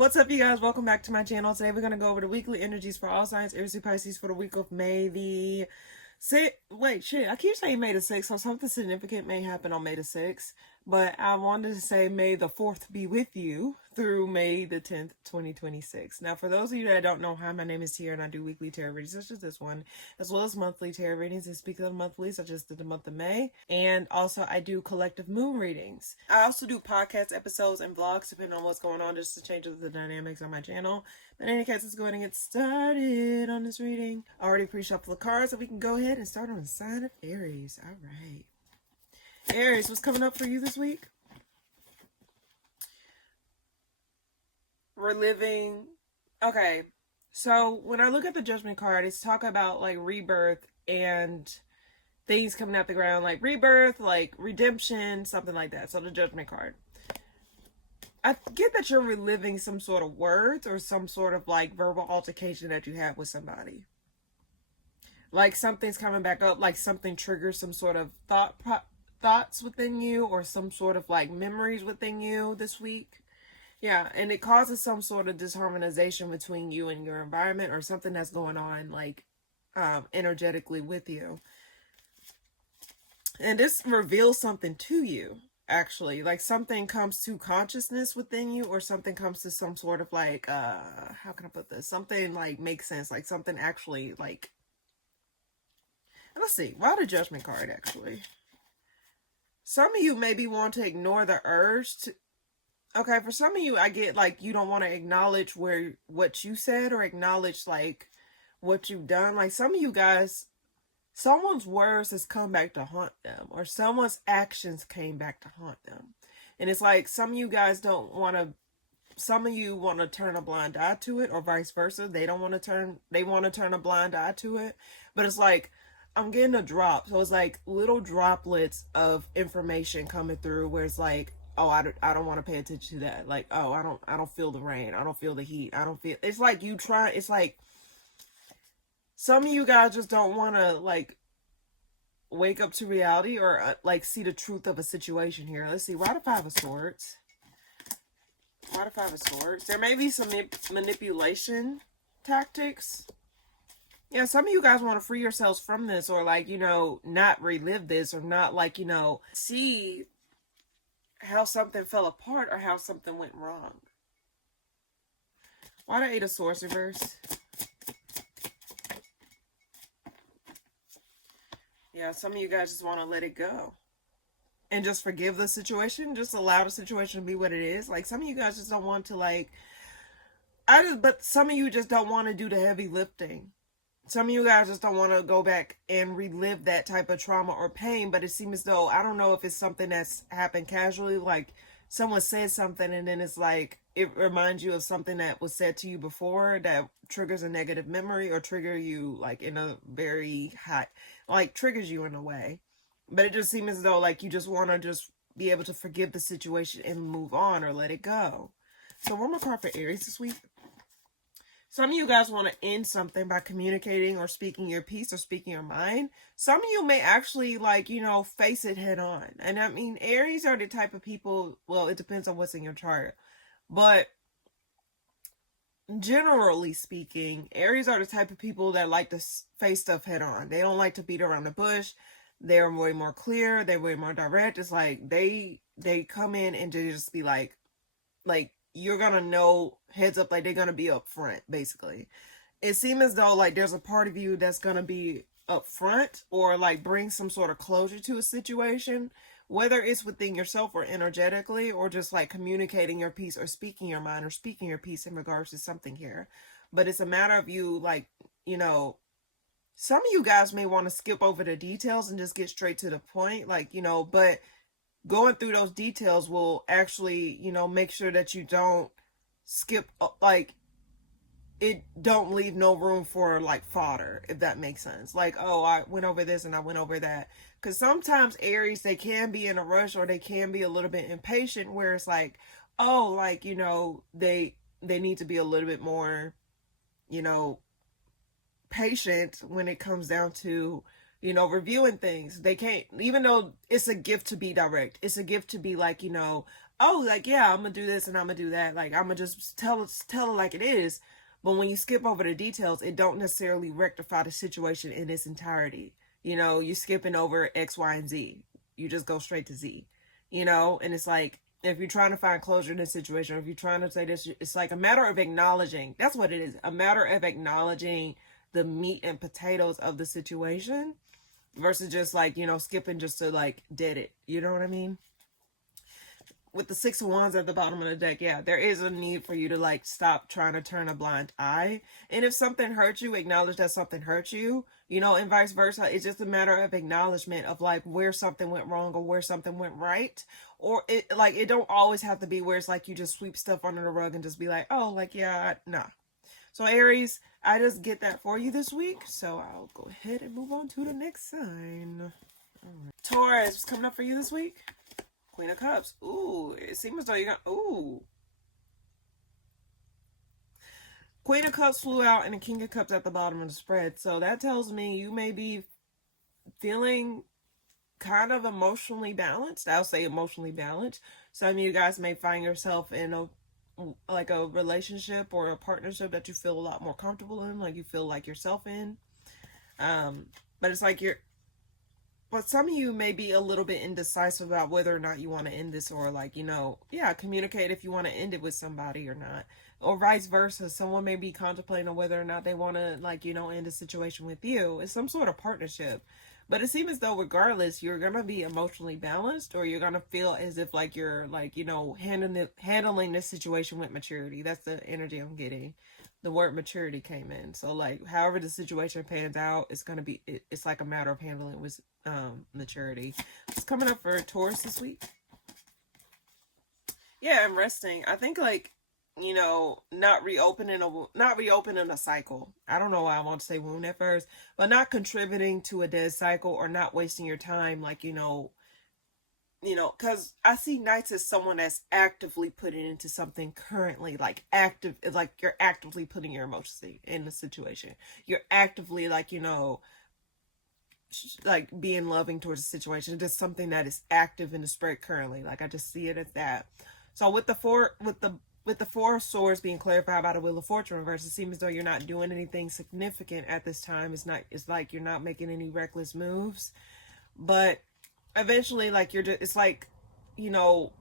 What's up, you guys? Welcome back to my channel. Today we're going to go over the weekly energies for all signs, Aries and Pisces, for the week of May the 6th. Wait, shit. I keep saying May the 6th, so something significant may happen on May the 6th. But I wanted to say May the 4th be with you through May the 10th, 2026. Now, for those of you that don't know, hi, my name is Tia, and I do weekly tarot readings such as this one, as well as monthly tarot readings and speak of the monthly, such as the month of May. And also, I do collective moon readings. I also do podcast episodes and vlogs, depending on what's going on, just to change the dynamics on my channel. But in any case, let's go ahead and get started on this reading. I already pre-shuffled the cards, so we can go ahead and start on the sign of Aries. All right. Aries, what's coming up for you this week? Reliving. Okay, so when I look at the Judgment card, it's talk about like rebirth and things coming out the ground, like rebirth, like redemption, something like that. So the Judgment card. I get that you're reliving some sort of words or some sort of like verbal altercation that you had with somebody. Like something's coming back up, like something triggers some sort of thoughts within you or some sort of like memories within you this week. Yeah, and it causes some sort of disharmonization between you and your environment or something that's going on like energetically with you. And this reveals something to you, actually. Like something comes to consciousness within you or something comes to some sort of like, how can I put this? Something like makes sense, like something actually like, let's see, why the Judgment card actually? Some of you maybe want to ignore the urge to, okay, for some of you, I get like you don't want to acknowledge what you said or acknowledge like what you've done. Like some of you guys, someone's words has come back to haunt them or someone's actions came back to haunt them. And it's like some of you guys don't want to, some of you want to turn a blind eye to it or vice versa. They want to turn a blind eye to it. But it's like, I'm getting a drop. So it's like little droplets of information coming through where it's like, oh, I don't want to pay attention to that. Like, oh, I don't feel the rain. I don't feel the heat. I don't feel, it's like you try, it's like some of you guys just don't want to like wake up to reality or like see the truth of a situation here. Let's see. Why the Five of Swords? Why the Five of Swords? There may be some manipulation tactics. Yeah, some of you guys want to free yourselves from this or like, you know, not relive this or not like, you know, see how something fell apart or how something went wrong. Why the Eight of Swords reverse? Yeah, some of you guys just want to let it go. And just forgive the situation. Just allow the situation to be what it is. Like some of you guys just don't want to like, but some of you just don't want to do the heavy lifting. Some of you guys just don't want to go back and relive that type of trauma or pain, but it seems as though, I don't know if it's something that's happened casually, like someone said something and then it's like, it reminds you of something that was said to you before that triggers a negative memory or trigger you like in a very high, like triggers you in a way. But it just seems as though like you just want to just be able to forgive the situation and move on or let it go. So one more card for Aries this week. Some of you guys want to end something by communicating or speaking your piece or speaking your mind. Some of you may actually like, you know, face it head on. And I mean, Aries are the type of people, well, it depends on what's in your chart. But generally speaking, Aries are the type of people that like to face stuff head on. They don't like to beat around the bush. They're way more clear. They're way more direct. It's like they come in and they just be like you're gonna know heads up, like they're gonna be up front, basically. It seems as though like there's a part of you that's gonna be up front or like bring some sort of closure to a situation, whether it's within yourself or energetically or just like communicating your piece or speaking your mind or speaking your piece in regards to something here. But it's a matter of you like, you know, some of you guys may want to skip over the details and just get straight to the point, like, you know, but going through those details will actually, you know, make sure that you don't skip, like, it don't leave no room for, like, fodder, if that makes sense. Like, oh, I went over this and I went over that. Because sometimes Aries, they can be in a rush or they can be a little bit impatient where it's like, oh, like, you know, they need to be a little bit more, you know, patient when it comes down to, you know, reviewing things. They can't, even though it's a gift to be direct, it's a gift to be like, you know, oh, like, yeah, I'm gonna do this and I'm gonna do that. Like, I'm gonna just tell it like it is. But when you skip over the details, it don't necessarily rectify the situation in its entirety. You know, you skipping over X, Y, and Z. You just go straight to Z. You know, and it's like, if you're trying to find closure in this situation, or if you're trying to say this, it's like a matter of acknowledging. That's what it is. A matter of acknowledging the meat and potatoes of the situation versus just like, you know, skipping just to like dead it. You know what I mean? With the Six of Wands at the bottom of the deck, yeah, there is a need for you to like stop trying to turn a blind eye. And if something hurt you, acknowledge that something hurt you, you know, and vice versa. It's just a matter of acknowledgement of like where something went wrong or where something went right. Or it like, it don't always have to be where it's like you just sweep stuff under the rug and just be like, oh, like, yeah, nah. So Aries, I just get that for you this week. So I'll go ahead and move on to the next sign. All right. Taurus, what's coming up for you this week? Queen of Cups. Ooh, it seems as though you're gonna. Ooh. Queen of Cups flew out and the King of Cups at the bottom of the spread. So that tells me you may be feeling kind of emotionally balanced. I'll say emotionally balanced. Some of you guys may find yourself in a relationship or a partnership that you feel a lot more comfortable in, like you feel like yourself in. But it's like but some of you may be a little bit indecisive about whether or not you want to end this, or like, you know, yeah, communicate if you want to end it with somebody or not, or vice versa. Someone may be contemplating whether or not they want to, like, you know, end a situation with you. It's some sort of partnership. But it seems as though regardless, you're going to be emotionally balanced, or you're going to feel as if like you're like, you know, handling this situation with maturity. That's the energy I'm getting. The word maturity came in. So like, however the situation pans out, it's going to be, it's like a matter of handling with maturity. What's coming up for Taurus this week? Yeah, I'm resting. I think like, you know, not reopening a cycle. I don't know why I want to say wound at first, but not contributing to a dead cycle, or not wasting your time, like, you know, because I see Knights as someone that's actively putting into something currently, like active, like you're actively putting your emotions in the situation. You're actively, like, you know, like being loving towards the situation. It's just something that is active in the spirit currently. Like I just see it as that. So with the four of Swords being clarified by the Wheel of Fortune reverse, it seems as though you're not doing anything significant at this time. It's like you're not making any reckless moves, but eventually, like, it's like, you know,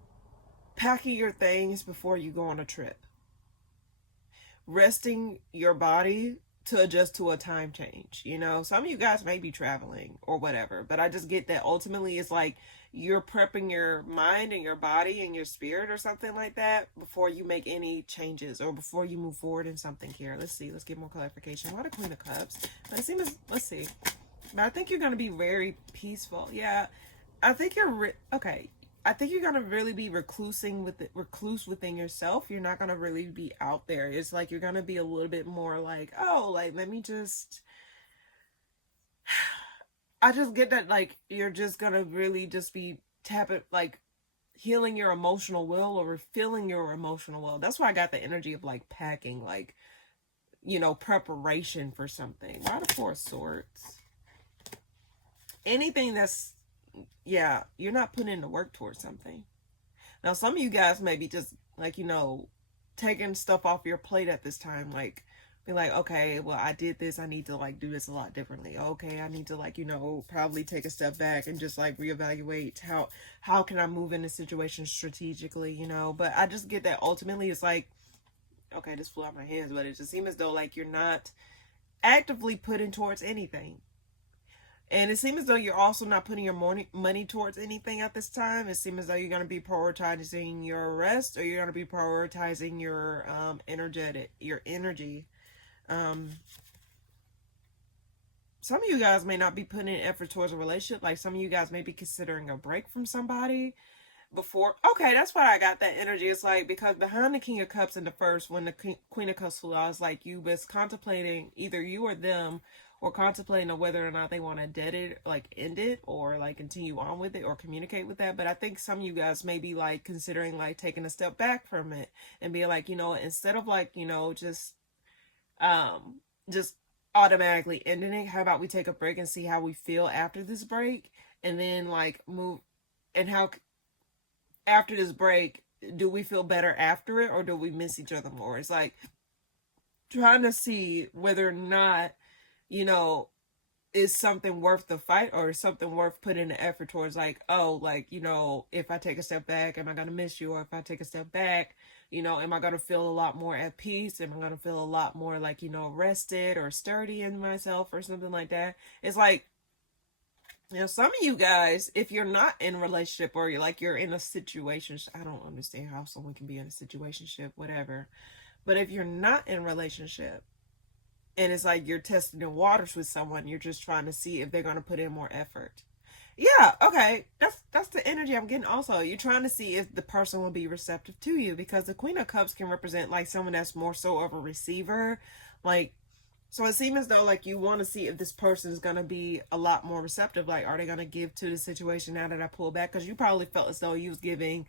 packing your things before you go on a trip, resting your body to adjust to a time change. You know, some of you guys may be traveling or whatever, but I just get that ultimately it's like you're prepping your mind and your body and your spirit or something like that before you make any changes or before you move forward in something here. Let's see, let's get more clarification. Why the Queen of Cups? Let's see, but I think you're going to be very peaceful. Yeah, I think you're okay. I think you're gonna really be recluse within yourself. You're not gonna really be out there. It's like you're gonna be a little bit more like, oh, like let me just. I just get that like you're just gonna really just be tapping, like healing your emotional will or refilling your emotional well. That's why I got the energy of like packing, like, you know, preparation for something. Why the Four of Swords? Anything that's, yeah, you're not putting in the work towards something. Now, some of you guys may be just like, you know, taking stuff off your plate at this time. Like, be like, okay, well, I did this. I need to like do this a lot differently. Okay, I need to like, you know, probably take a step back and just like reevaluate how can I move in this situation strategically, you know. But I just get that ultimately it's like, okay, this flew out my hands, but it just seems as though like you're not actively putting towards anything. And it seems as though you're also not putting your money towards anything at this time. It seems as though you're going to be prioritizing your rest, or you're going to be prioritizing your energy. Some of you guys may not be putting in effort towards a relationship. Like some of you guys may be considering a break from somebody before. Okay, that's why I got that energy. It's like, because behind the King of Cups in the first, when the Queen of Cups flew out, it's like you was contemplating, either you or them, or contemplating on whether or not they want to dead it, like end it, or like continue on with it, or communicate with that. But I think some of you guys may be like considering like taking a step back from it and be like, you know, instead of like, you know, just automatically ending it, how about we take a break and see how we feel after this break, and then like move, and how after this break do we feel better after it, or do we miss each other more? It's like trying to see whether or not, you know, is something worth the fight, or is something worth putting the effort towards. Like, oh, like, you know, if I take a step back, am I gonna miss you? Or if I take a step back, you know, am I gonna feel a lot more at peace? Am I gonna feel a lot more like, you know, rested or sturdy in myself or something like that? It's like, you know, some of you guys, if you're not in a relationship, or you're like, you're in a situation, I don't understand how someone can be in a situationship, whatever. But if you're not in a relationship, and it's like you're testing the waters with someone, you're just trying to see if they're going to put in more effort. Yeah, okay, that's the energy I'm getting. Also, you're trying to see if the person will be receptive to you, because the Queen of Cups can represent like someone that's more so of a receiver. Like, so it seems as though like you want to see if this person is going to be a lot more receptive. Like, are they going to give to the situation now that I pull back? Because you probably felt as though you was giving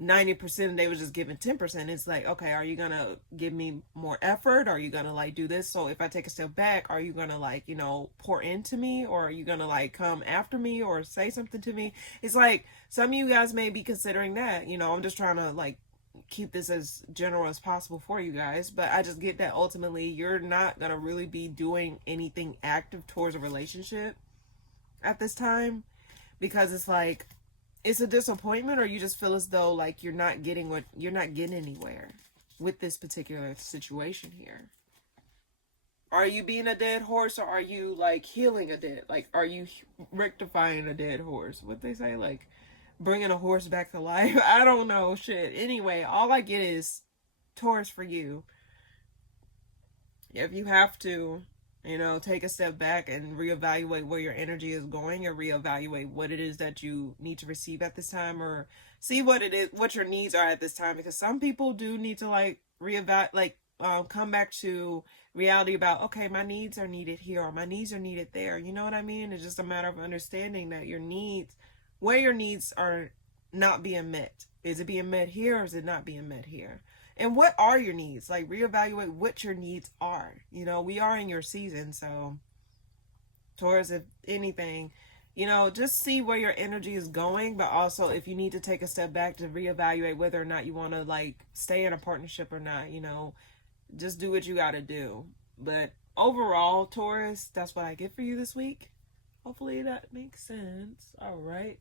90% and they was just giving 10%. It's like, okay, are you gonna give me more effort? Are you gonna like do this? So if I take a step back, are you gonna like, you know, pour into me? Or are you gonna like come after me or say something to me? It's like some of you guys may be considering that. You know, I'm just trying to like keep this as general as possible for you guys, but I just get that ultimately you're not gonna really be doing anything active towards a relationship at this time, because it's like, it's a disappointment, or you just feel as though like you're not getting anywhere with this particular situation here. Are you being a dead horse, or are you like healing a dead, like, are you rectifying a dead horse? What they say, like bringing a horse back to life? I don't know, shit. Anyway, all I get is Taurus for you. If you have to, you know, take a step back and reevaluate where your energy is going, or reevaluate what it is that you need to receive at this time, or see what it is, what your needs are at this time. Because some people do need to like reevaluate, like come back to reality about, okay, my needs are needed here, or my needs are needed there. You know what I mean? It's just a matter of understanding that your needs, where your needs are not being met. Is it being met here, or is it not being met here? And what are your needs? Like, reevaluate what your needs are. You know, we are in your season, so Taurus, if anything, you know, just see where your energy is going, but also if you need to take a step back to reevaluate whether or not you want to like stay in a partnership or not, you know, just do what you got to do. But overall, Taurus, that's what I get for you this week. Hopefully that makes sense. All right.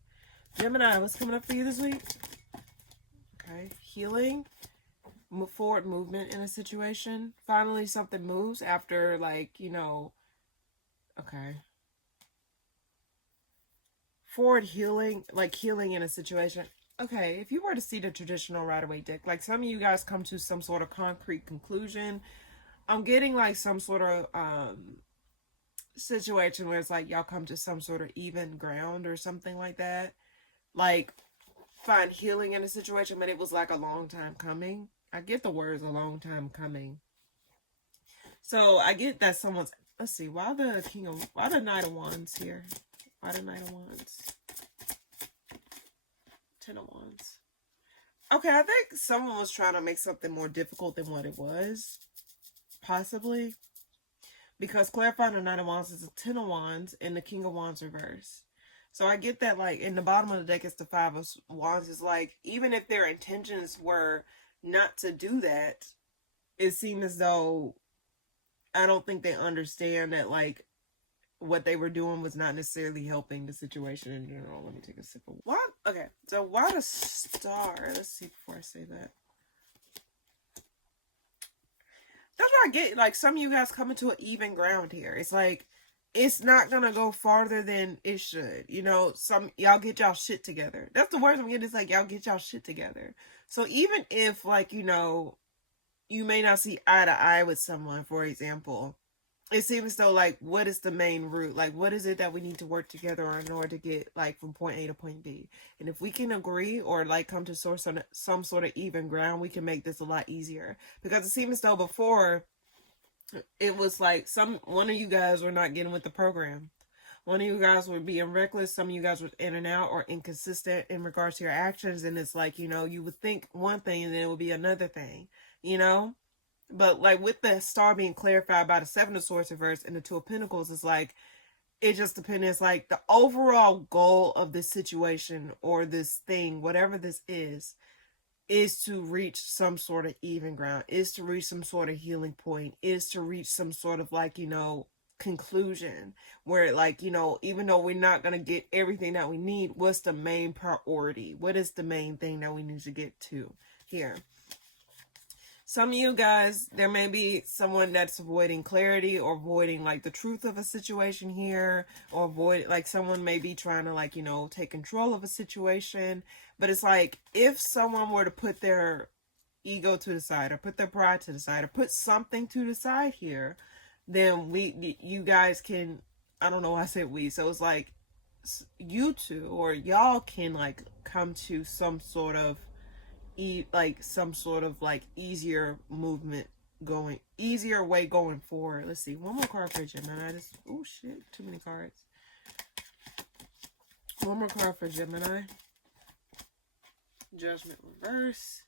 Gemini, what's coming up for you this week? Okay. Healing. Move forward movement in a situation. Finally something moves after like, you know, okay. Forward healing, like healing in a situation. Okay, if you were to see the traditional Rider-Waite deck, like some of you guys come to some sort of concrete conclusion. I'm getting like some sort of situation where it's like y'all come to some sort of even ground or something like that. Like find healing in a situation, but it was like a long time coming. I get the words a long time coming. So I get that someone's, let's see, why the Knight of Wands here? Why the Knight of Wands? Ten of Wands. Okay, I think someone was trying to make something more difficult than what it was. Possibly. Because clarifying the Knight of Wands is a Ten of Wands and the King of Wands reverse. So I get that like in the bottom of the deck it's the Five of Wands. Is like, even if their intentions were not to do that, it seemed as though I don't think they understand that like what they were doing was not necessarily helping the situation in general. Let me take a sip of what? Okay, so why the Star? Let's see before I say that. That's what I get. Like some of you guys coming to an even ground here. It's like it's not gonna go farther than it should. You know, some y'all get y'all shit together. That's the words I'm getting. It's like y'all get y'all shit together. So even if like, you know, you may not see eye to eye with someone, for example, it seems though like what is the main route? Like what is it that we need to work together on in order to get like from point A to point B? And if we can agree or like come to some sort of even ground, we can make this a lot easier. Because it seems though before it was like one of you guys were not getting with the program. One of you guys were being reckless. Some of you guys were in and out or inconsistent in regards to your actions. And it's like, you know, you would think one thing and then it would be another thing, you know? But like with the Star being clarified by the Seven of Swords reverse and the Two of Pentacles, it's like, it just depends. It's like the overall goal of this situation or this thing, whatever this is, is to reach some sort of even ground, is to reach some sort of healing point, is to reach some sort of like, you know, conclusion where like, you know, even though we're not going to get everything that we need, what's the main priority? What is the main thing that we need to get to here? Some of you guys, there may be someone that's avoiding clarity or avoiding like the truth of a situation here, or avoid like someone may be trying to like, you know, take control of a situation. But it's like if someone were to put their ego to the side or put their pride to the side or put something to the side here, then you guys can, I don't know why I said we, so it's like you two or y'all can like come to some sort of some sort of like easier movement going, easier way going forward. Let's see, one more card for Gemini. Oh shit, too many cards. One more card for Gemini. Judgment reverse.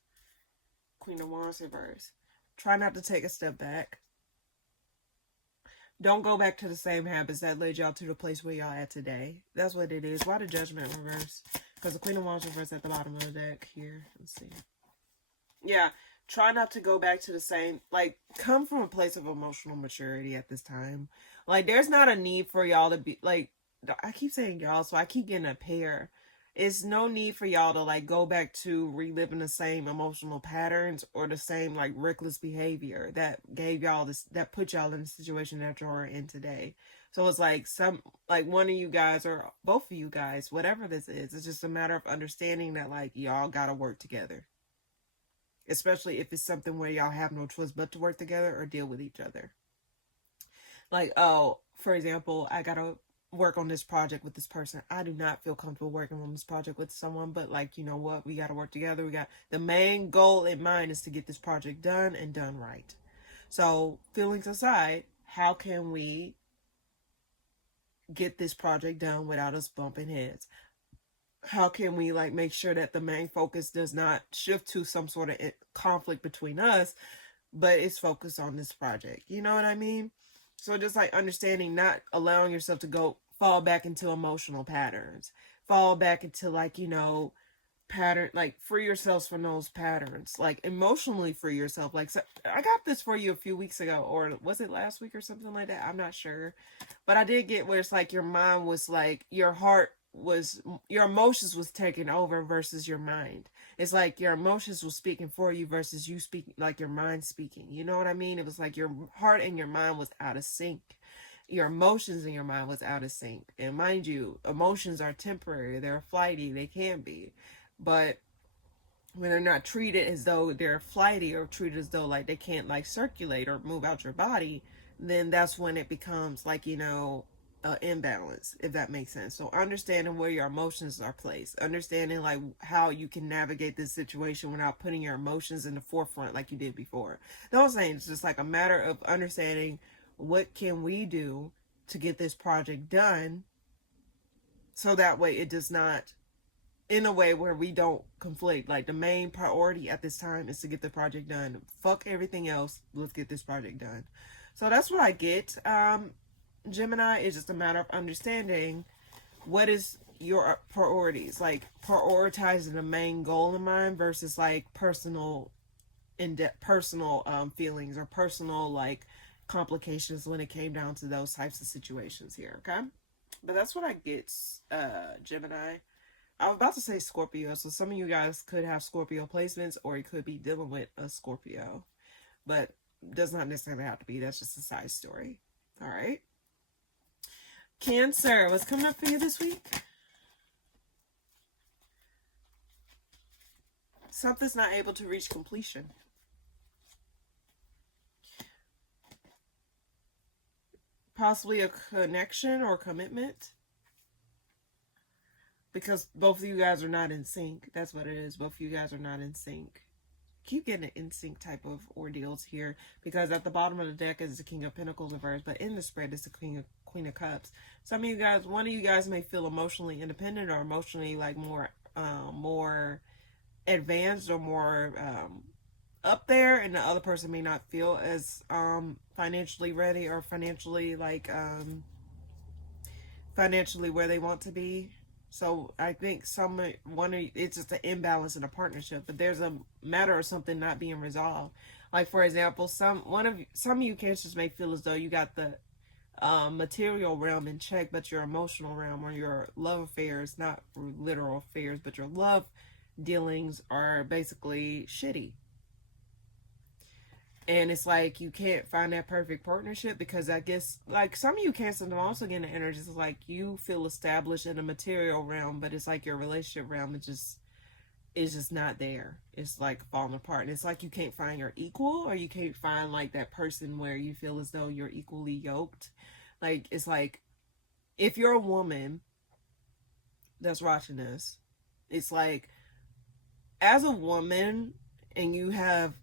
Queen of Wands reverse. Try not to take a step back. Don't go back to the same habits that led y'all to the place where y'all at today. That's what it is. Why the Judgment reverse? Because the Queen of Wands reverse at the bottom of the deck here. Let's see. Yeah, try not to go back to the same, like, come from a place of emotional maturity at this time. Like, there's not a need for y'all to be, like, I keep saying y'all, so I keep getting a pair. It's no need for y'all to, like, go back to reliving the same emotional patterns or the same, like, reckless behavior that gave y'all this, that put y'all in the situation that you're in today. So it's like one of you guys or both of you guys, whatever this is, it's just a matter of understanding that, like, y'all gotta work together. Especially if it's something where y'all have no choice but to work together or deal with each other. Like, oh, for example, I gotta work on this project with this person. I do not feel comfortable working on this project with someone, but like, you know what? We gotta work together. We got the main goal in mind is to get this project done and done right. So, feelings aside, how can we get this project done without us bumping heads? How can we like make sure that the main focus does not shift to some sort of conflict between us, but it's focused on this project? You know what I mean? So just like understanding, not allowing yourself to go fall back into emotional patterns, fall back into like, you know, pattern, like free yourselves from those patterns, like emotionally free yourself. Like, so I got this for you a few weeks ago, or was it last week or something like that? I'm not sure, but I did get where it's like your mind was like, your heart was, your emotions was taking over versus your mind. It's like your emotions was speaking for you versus you speaking, like your mind speaking. You know what I mean? It was like your heart and your mind was out of sync. Your emotions and your mind was out of sync. And mind you, emotions are temporary. They're flighty. They can be. But when they're not treated as though they're flighty or treated as though like they can't like circulate or move out your body, then that's when it becomes like, you know, imbalance, if that makes sense. So understanding where your emotions are placed, understanding like how you can navigate this situation without putting your emotions in the forefront like you did before. No, I'm saying it's just like a matter of understanding what can we do to get this project done so that way it does not, in a way where we don't conflict. Like the main priority at this time is to get the project done. Fuck everything else. Let's get this project done. So that's what I get. Gemini, is just a matter of understanding what is your priorities, like prioritizing the main goal in mind versus like personal feelings or personal like complications when it came down to those types of situations here. Okay, but that's what I get, Gemini. I was about to say Scorpio, so some of you guys could have Scorpio placements or you could be dealing with a Scorpio, but does not necessarily have to be. That's just a side story. All right. Cancer, what's coming up for you this week? Something's not able to reach completion. Possibly a connection or commitment. Because both of you guys are not in sync. That's what it is. Both of you guys are not in sync. Keep getting an in sync type of ordeals here. Because at the bottom of the deck is the King of Pentacles reversed. But in the spread is the Queen of Cups. Some of you guys, one of you guys may feel emotionally independent or emotionally like more advanced or more up there, and the other person may not feel as financially ready or financially like financially where they want to be. So I think it's just an imbalance in a partnership, but there's a matter of something not being resolved. Like for example, some of you Cancers may feel as though you got the material realm in check, but your emotional realm or your love affairs, not literal affairs, but your love dealings are basically shitty. And it's like you can't find that perfect partnership because I guess like some of you Cancers are also getting the energies like you feel established in the material realm, but it's like your relationship realm is just not there. It's like falling apart. And it's like you can't find your equal, or you can't find like that person where you feel as though you're equally yoked. Like it's like if you're a woman that's watching this, it's like as a woman and you have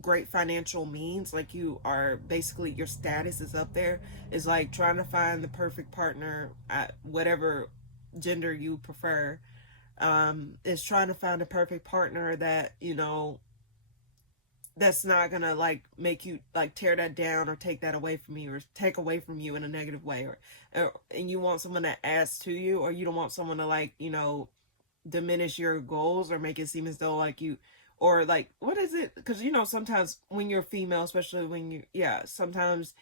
great financial means, like you are basically your status is up there, is like trying to find the perfect partner at whatever gender you prefer, is trying to find a perfect partner that, you know, that's not gonna like make you like tear that down or take that away from you or take away from you in a negative way, or and you want someone that adds to you, or you don't want someone to like, you know, diminish your goals or make it seem as though like you, or like what is it, because you know sometimes when you're female, especially when you, yeah, sometimes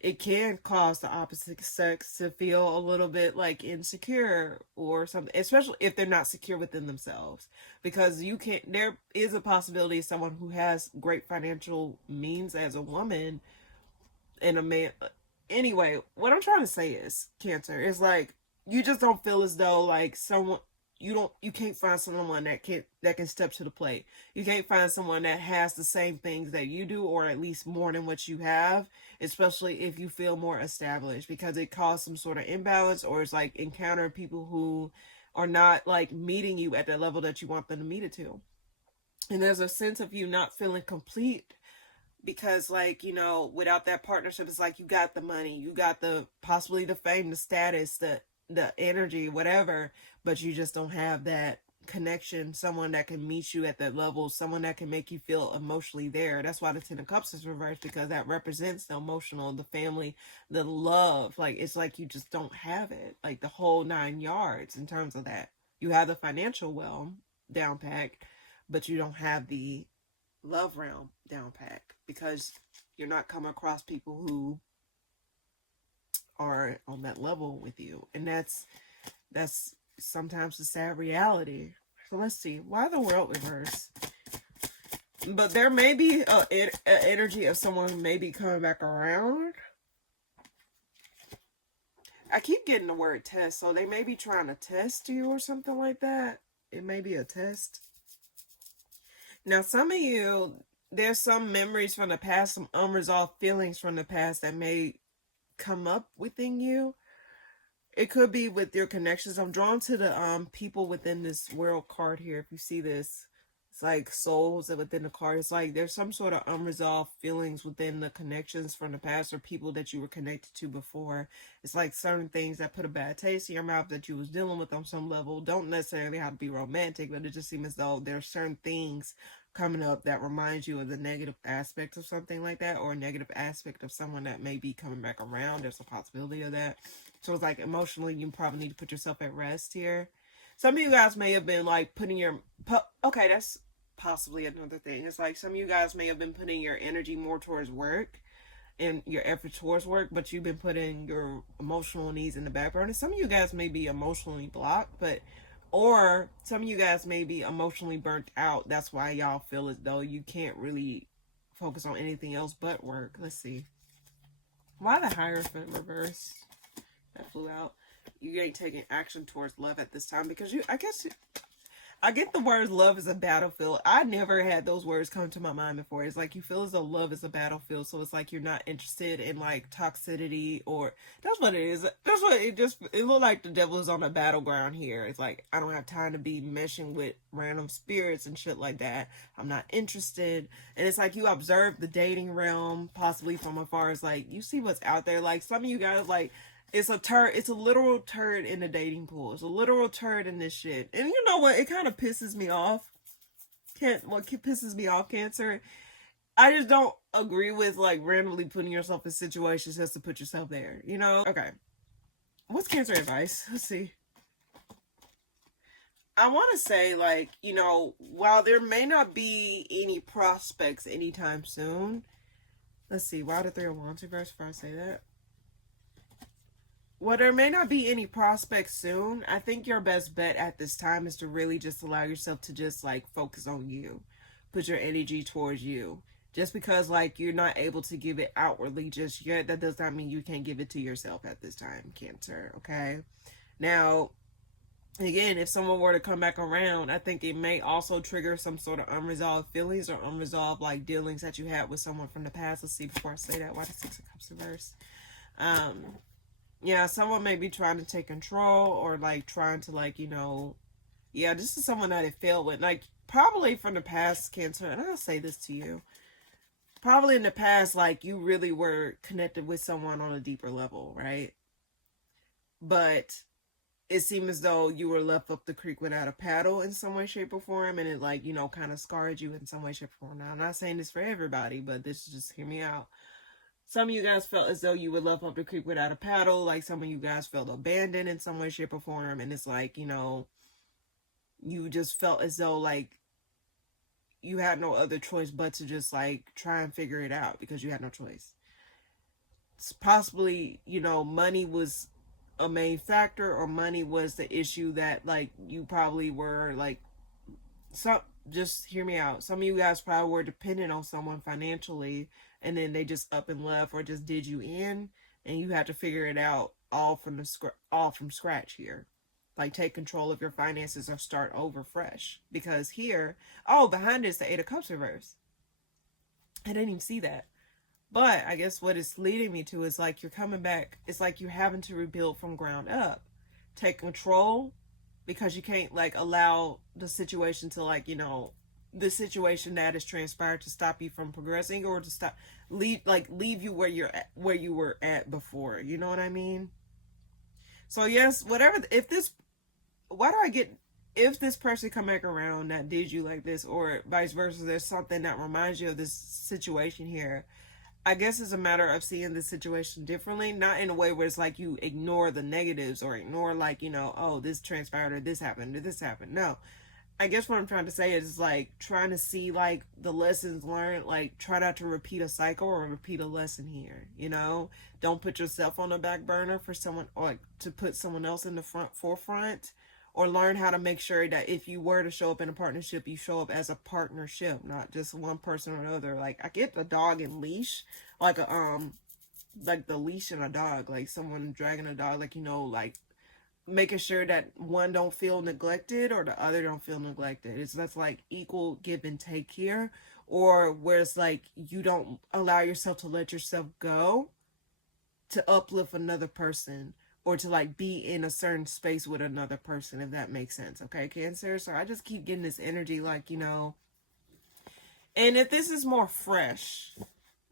it can cause the opposite sex to feel a little bit like insecure or something, especially if they're not secure within themselves, because you can't, there is a possibility of someone who has great financial means as a woman and a man. Anyway, what I'm trying to say is, Cancer, is like you just don't feel as though like someone, you can't find someone that can step to the plate. You can't find someone that has the same things that you do, or at least more than what you have, especially if you feel more established, because it caused some sort of imbalance, or it's like encounter people who are not like meeting you at the level that you want them to meet it to. And there's a sense of you not feeling complete because like, you know, without that partnership, it's like you got the money, you got the possibly the fame, the status, the energy, whatever, but you just don't have that connection, someone that can meet you at that level, someone that can make you feel emotionally there. That's why the Ten of Cups is reversed, because that represents the emotional, the family, the love. Like it's like you just don't have it, like the whole 9 yards in terms of that. You have the financial realm down pack, but you don't have the love realm down pack because you're not coming across people who are on that level with you. And that's sometimes the sad reality. So let's see, why the world reverse? But there may be a energy of someone maybe coming back around. I keep getting the word test, so they may be trying to test you or something like that. It may be a test. Now, some of you, there's some memories from the past, some unresolved feelings from the past that may come up within you. It could be with your connections. I'm drawn to the people within this world card here. If you see this, it's like souls within the card. It's like there's some sort of unresolved feelings within the connections from the past or people that you were connected to before. It's like certain things that put a bad taste in your mouth that you was dealing with on some level. Don't necessarily have to be romantic, but it just seems as though there's certain things coming up that reminds you of the negative aspects of something like that, or a negative aspect of someone that may be coming back around. There's a possibility of that. So it's like emotionally, you probably need to put yourself at rest here. Some of you guys may have been like putting your, okay, that's possibly another thing. It's like some of you guys may have been putting your energy more towards work and your effort towards work, but you've been putting your emotional needs in the back burner. Some of you guys may be emotionally blocked, or some of you guys may be emotionally burnt out. That's why y'all feel as though you can't really focus on anything else but work. Let's see. Why the Hierophant reverse? That flew out. You ain't taking action towards love at this time because I get the words love is a battlefield. I never had those words come to my mind before. It's like you feel as though love is a battlefield. So it's like you're not interested in like toxicity, or that's what it is. That's what it looked like. The devil is on a battleground here. It's like, I don't have time to be meshing with random spirits and shit like that. I'm not interested. And it's like you observe the dating realm possibly from afar. It's like you see what's out there. Like some of you guys like, it's a literal turd in the dating pool. It's a literal turd in this shit. And you know what? It kind of pisses me off. What pisses me off, Cancer? I just don't agree with like randomly putting yourself in situations just to put yourself there. You know? Okay. What's Cancer advice? Let's see. I want to say, like, you know, while there may not be any prospects anytime soon, let's see, why the Three of Wands reverse before I say that? While there may not be any prospects soon, I think your best bet at this time is to really just allow yourself to just, like, focus on you. Put your energy towards you. Just because, like, you're not able to give it outwardly just yet, that does not mean you can't give it to yourself at this time, Cancer, okay? Now, again, if someone were to come back around, I think it may also trigger some sort of unresolved feelings or unresolved, like, dealings that you had with someone from the past. Let's see, before I say that, why the Six of Cups reverse? Yeah, someone may be trying to take control or, like, trying to, like, you know, yeah, this is someone that it failed with, like, probably from the past, Cancer, and I'll say this to you. Probably in the past, like, you really were connected with someone on a deeper level, right? But it seemed as though you were left up the creek without a paddle in some way, shape, or form, and it, like, you know, kind of scarred you in some way, shape, or form. Now, I'm not saying this for everybody, but this is just, hear me out. Some of you guys felt as though you were left up the creek without a paddle, like some of you guys felt abandoned in some way, shape, or form, and it's like, you know, you just felt as though, like, you had no other choice but to just, like, try and figure it out because you had no choice. It's possibly, you know, money was a main factor, or money was the issue that, like, you probably were, like, some, just hear me out, some of you guys probably were dependent on someone financially, and then they just up and left or just did you in, and you had to figure it out all from scratch here. Like, take control of your finances or start over fresh. Because here, oh, behind is the Eight of Cups reverse. I didn't even see that. But I guess what it's leading me to is, like, you're coming back. It's like you're having to rebuild from ground up. Take control, because you can't, like, allow the situation to, like, you know, the situation that has transpired to stop you from progressing, or to stop, leave you where you were at before. You know what I mean? So yes, whatever, if this person come back around that did you like this, or vice versa, there's something that reminds you of this situation here, I guess it's a matter of seeing the situation differently, not in a way where it's like you ignore the negatives or ignore, like, you know, oh, this transpired or this happened or this happened. No. I guess what I'm trying to say is, like, trying to see, like, the lessons learned, like, try not to repeat a cycle or repeat a lesson here, you know? Don't put yourself on the back burner for someone, or, like, to put someone else in the forefront, or learn how to make sure that if you were to show up in a partnership, you show up as a partnership, not just one person or another. Like, I get the dog and leash, like like the leash and a dog, like someone dragging a dog, like, you know, like, making sure that one don't feel neglected or the other don't feel neglected. That's like equal give and take here. Or where it's like you don't allow yourself to let yourself go to uplift another person, or to, like, be in a certain space with another person, if that makes sense. Okay, Cancer? So I just keep getting this energy, like, you know, and if this is more fresh,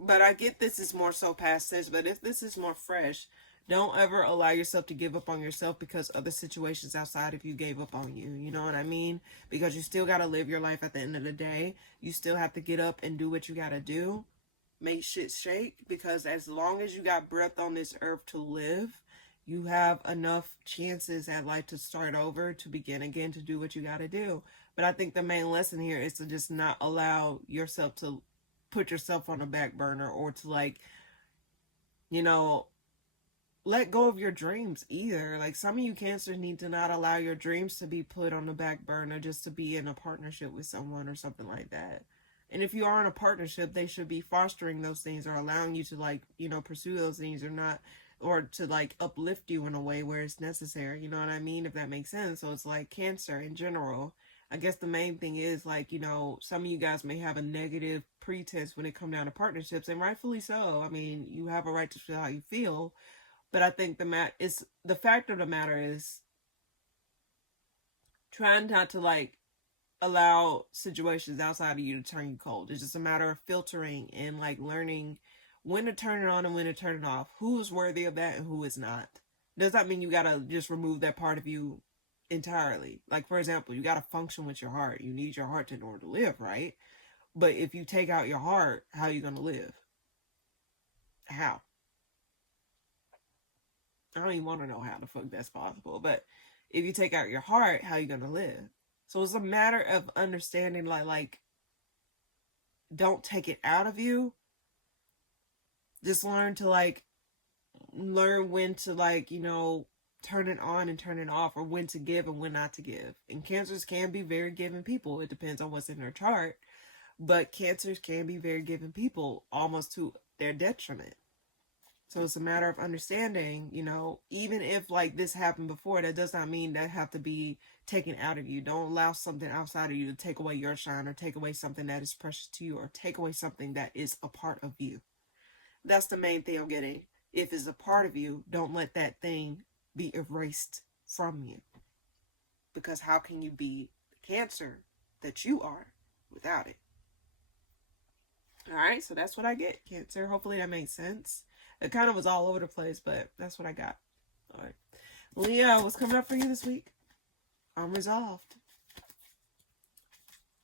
but I get this is more so past this, but if this is more fresh, don't ever allow yourself to give up on yourself because other situations outside of you gave up on you. You know what I mean? Because you still got to live your life at the end of the day. You still have to get up and do what you got to do. Make shit shake, because as long as you got breath on this earth to live, you have enough chances at life to start over, to begin again, to do what you got to do. But I think the main lesson here is to just not allow yourself to put yourself on a back burner, or to, like, you know, let go of your dreams either. Like, some of you Cancers need to not allow your dreams to be put on the back burner just to be in a partnership with someone or something like that. And if you are in a partnership, they should be fostering those things, or allowing you to, like, you know, pursue those things, or not, or to, like, uplift you in a way where it's necessary. You know what I mean? If that makes sense. So it's like Cancer in general. I guess the main thing is, like, you know, some of you guys may have a negative pretense when it comes down to partnerships, and rightfully so. I mean, you have a right to feel how you feel. But I think the fact of the matter is, trying not to, like, allow situations outside of you to turn you cold. It's just a matter of filtering and, like, learning when to turn it on and when to turn it off. Who's worthy of that and who is not. Does that mean you gotta just remove that part of you entirely? Like, for example, you gotta function with your heart. You need your heart in order to live, right? But if you take out your heart, how are you gonna live? How? I don't even want to know how the fuck that's possible. But if you take out your heart, how you gonna live? So it's a matter of understanding, like don't take it out of you. Just learn when to, like, turn it on and turn it off, or when to give and when not to give. And Cancers can be very giving people. It depends on what's in their chart. But Cancers can be very giving people, almost to their detriment. So it's a matter of understanding, even if like this happened before, that does not mean that have to be taken out of you. Don't allow something outside of you to take away your shine, or take away something that is precious to you, or take away something that is a part of you. That's the main thing I'm getting. If it's a part of you, don't let that thing be erased from you. Because how can you be the Cancer that you are without it? Alright, so that's what I get, Cancer. Hopefully that makes sense. It kind of was all over the place, but that's what I got. Alright. Leo, what's coming up for you this week? Unresolved.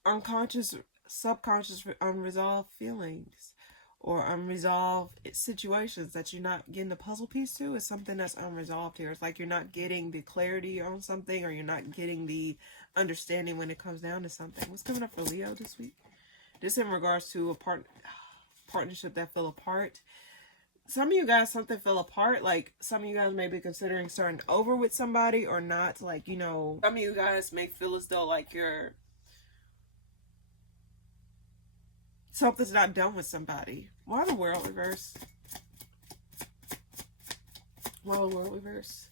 Unconscious, subconscious, unresolved feelings. Or unresolved situations that you're not getting the puzzle piece to. Is something that's unresolved here. It's like you're not getting the clarity on something, or you're not getting the understanding when it comes down to something. What's coming up for Leo this week? This in regards to a partnership that fell apart. Some of you guys, something fell apart. Like, some of you guys may be considering starting over with somebody or not. Like, some of you guys may feel as though like something's not done with somebody. Why the world reverse? Why the world reverse?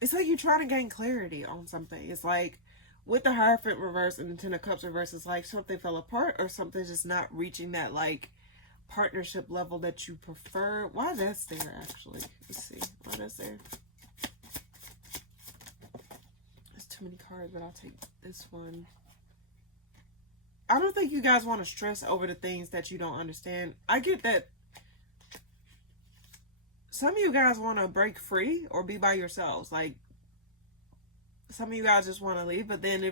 It's like you're trying to gain clarity on something. It's like with the Hierophant reverse and the Ten of Cups reverse, it's like something fell apart, or something's just not reaching that like partnership level that you prefer. Why that's there, actually? Let's see. Why that's there? There's too many cards, but I'll take this one. I don't think you guys want to stress over the things that you don't understand. I get that some of you guys want to break free or be by yourselves. Like, some of you guys just want to leave. But then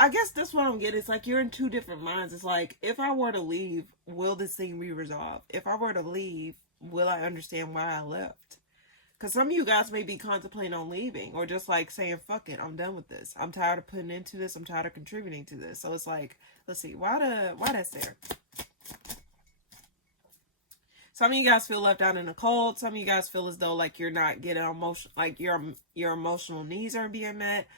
I guess that's what I'm getting. It's like you're in two different minds. It's like, if I were to leave, will this thing be resolved? If I were to leave, will I understand why I left? Because some of you guys may be contemplating on leaving, or just like saying, fuck it, I'm done with this. I'm tired of putting into this. I'm tired of contributing to this. So it's like, let's see, why that's there? Some of you guys feel left out in the cold. Some of you guys feel as though like you're not getting like your emotional needs aren't being met.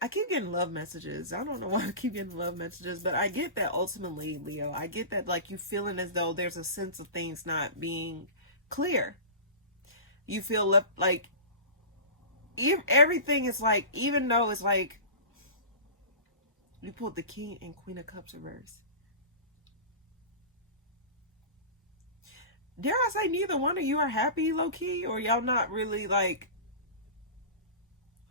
I keep getting love messages. I don't know why I keep getting love messages, but I get that ultimately, Leo. I get that like you feeling as though there's a sense of things not being clear. You feel left, like everything is like, even though it's like you pulled the King and Queen of Cups reverse. Dare I say neither one of you are happy, low-key, or y'all not really like,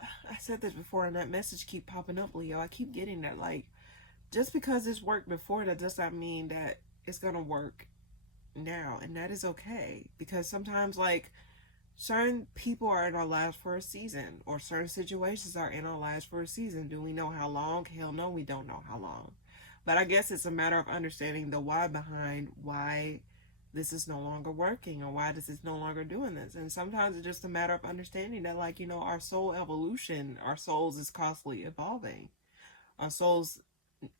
I said this before and that message keep popping up, Leo. I keep getting that, like, just because this worked before, that does not mean that it's gonna work now. And that is okay, because sometimes like certain people are in our lives for a season, or certain situations are in our lives for a season. Do we know how long? Hell no, we don't know how long. But I guess it's a matter of understanding the why behind why this is no longer working, or why this is no longer doing this. And sometimes it's just a matter of understanding that, like, our soul evolution, our souls is constantly evolving.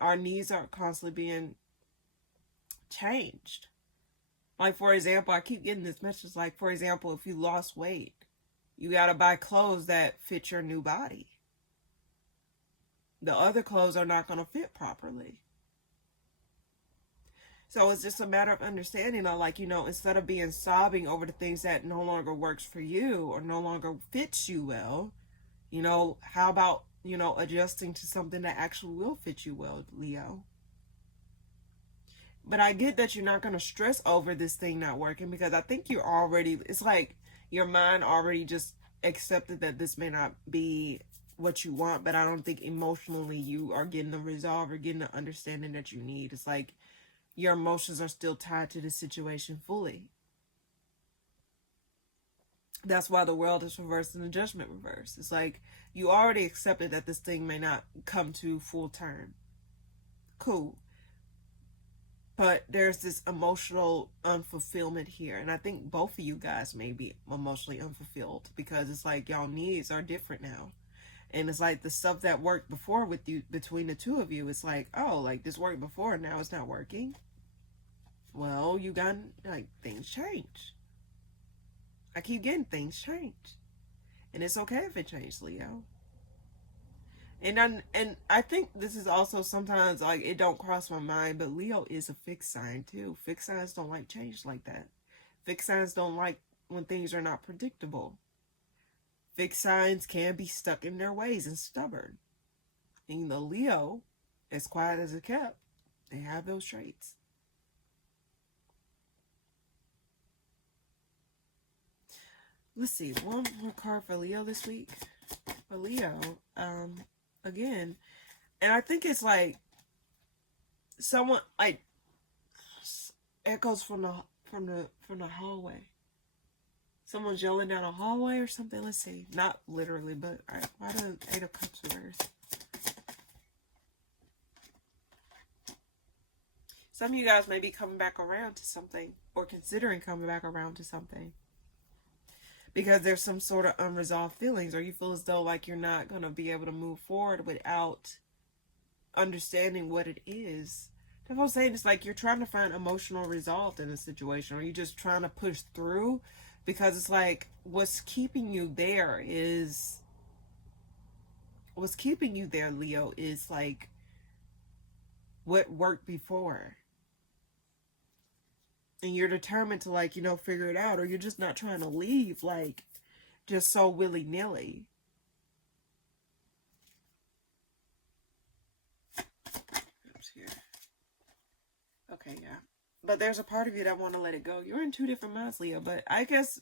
Our needs are constantly being changed. Like, for example, I keep getting this message, like, for example, if you lost weight, you got to buy clothes that fit your new body. The other clothes are not going to fit properly. So it's just a matter of understanding that, like, instead of being sobbing over the things that no longer works for you or no longer fits you well, how about, adjusting to something that actually will fit you well, Leo? But I get that you're not going to stress over this thing not working, because I think it's like your mind already just accepted that this may not be what you want, but I don't think emotionally you are getting the resolve or getting the understanding that you need. It's like your emotions are still tied to the situation fully. That's why the world is reversed and the judgment reversed. It's like you already accepted that this thing may not come to full term. Cool. But there's this emotional unfulfillment here. And I think both of you guys may be emotionally unfulfilled because it's like y'all needs are different now. And it's like the stuff that worked before with you, between the two of you, it's like, oh, like this worked before, now it's not working. Well, you got, like, things change. I keep getting things change. And it's okay if it changed, Leo. And I think this is also sometimes, like, it don't cross my mind, but Leo is a fixed sign too. Fixed signs don't like change like that. Fixed signs don't like when things are not predictable. Fixed signs can be stuck in their ways and stubborn. And the Leo, as quiet as it kept, they have those traits. Let's see, one more card for Leo this week. For Leo, again, and I think it's like someone, like, echoes from the hallway. Someone's yelling down a hallway or something. Let's see, not literally, but why the Eight of Cups reversed? Some of you guys may be coming back around to something, or considering coming back around to something, because there's some sort of unresolved feelings, or you feel as though like you're not going to be able to move forward without understanding what it is. That's what I'm saying. It's like you're trying to find emotional resolve in a situation, or you're just trying to push through, because it's like what's keeping you there, Leo, is like what worked before. And you're determined to, like, figure it out, or you're just not trying to leave, like, just so willy-nilly. Oops, here. Okay, yeah. But there's a part of you that want to let it go. You're in two different minds, Leo, but I guess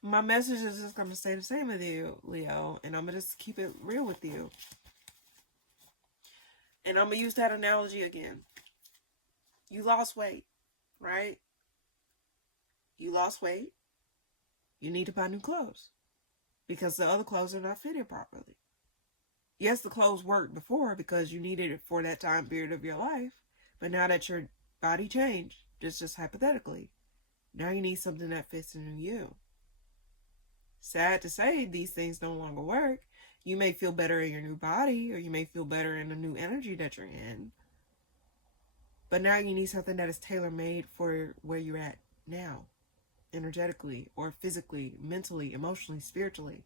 my message is just going to stay the same with you, Leo, and I'm going to just keep it real with you. And I'm going to use that analogy again. You lost weight, right? You lost weight. You need to buy new clothes because the other clothes are not fitted properly. Yes, the clothes worked before because you needed it for that time period of your life. But now that your body changed, just hypothetically, now you need something that fits the new you. Sad to say, these things no longer work. You may feel better in your new body, or you may feel better in the new energy that you're in. But now you need something that is tailor-made for where you're at now. Energetically, or physically, mentally, emotionally, spiritually.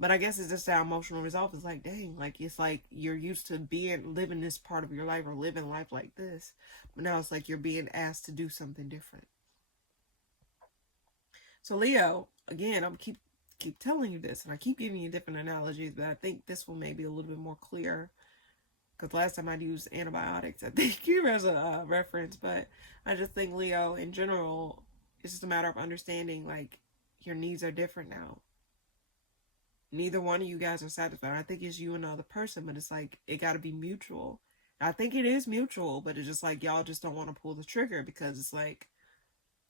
But I guess it's just that emotional resolve is like, dang, like it's like you're used to living this part of your life, or living life like this, but now it's like you're being asked to do something different. So Leo, again, I'm keep telling you this, and I keep giving you different analogies, but I think this one may be a little bit more clear, because last time I used antibiotics, I think here as a reference, but I just think, Leo, in general, it's just a matter of understanding, like, your needs are different now. Neither one of you guys are satisfied. I think it's you and the other person, but it's like, it got to be mutual. I think it is mutual, but it's just like, y'all just don't want to pull the trigger, because it's like,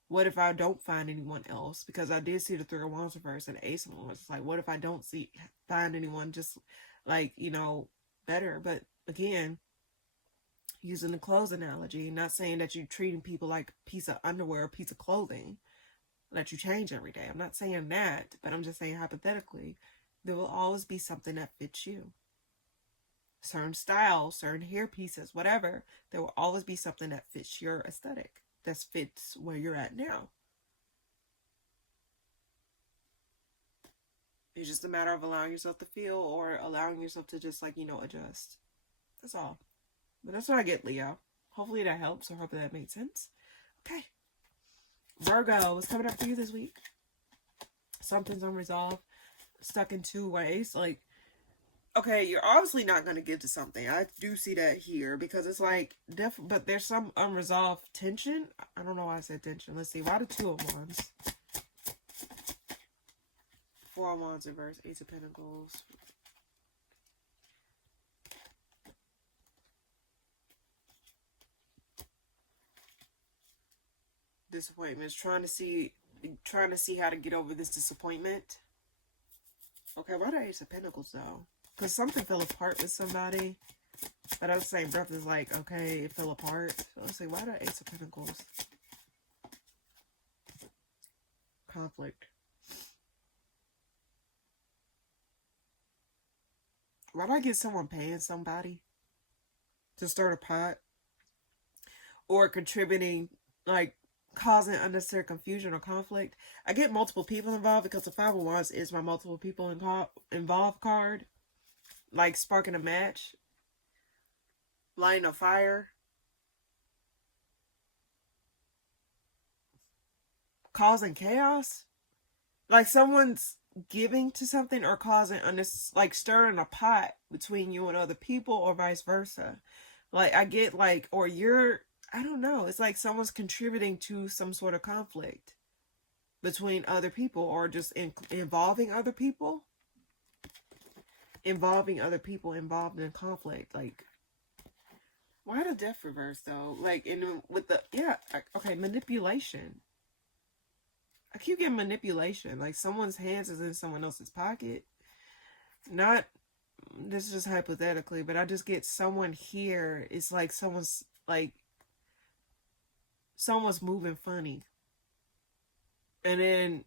what if I don't find anyone else? Because I did see the Three of Wands reverse and Ace of Wands. It's like, what if I don't find anyone just, like, better? But again, using the clothes analogy, not saying that you're treating people like a piece of underwear, a piece of clothing that you change every day. I'm not saying that, but I'm just saying hypothetically, there will always be something that fits you. Certain styles, certain hair pieces, whatever, there will always be something that fits your aesthetic, that fits where you're at now. It's just a matter of allowing yourself to feel, or allowing yourself to just, like, adjust. That's all. But that's what I get, Leo. Hopefully that helps, or hopefully that made sense. Okay. Virgo, what's coming up for you this week? Something's unresolved, stuck in two ways. Like, okay, you're obviously not going to give to something. I do see that here, because it's like, but there's some unresolved tension. I don't know why I said tension. Let's see. Why the Two of Wands? Four of Wands reverse, Ace of Pentacles. Disappointments, trying to see trying to see how to get over this disappointment. Okay, why the Ace of Pentacles though? Because something fell apart with somebody. But at the same breath is like, okay, it fell apart. So let's see, why the Ace of Pentacles? Conflict. Why do I get someone paying somebody to start a pot? Or contributing, like, causing unnecessary confusion or conflict. I get multiple people involved because the Five of Wands is my multiple people involved card. Like sparking a match. Lighting a fire. Causing chaos. Like someone's giving to something or causing, like stirring a pot between you and other people or vice versa. Like I get like, or you're, I don't know. It's like someone's contributing to some sort of conflict between other people or just involving other people. Involving other people involved in conflict. Like, why the Death reverse though? Like, with the, yeah, okay, manipulation. I keep getting manipulation. Like someone's hands is in someone else's pocket. Not, this is just hypothetically, but I just get someone here. It's like someone's moving funny. And then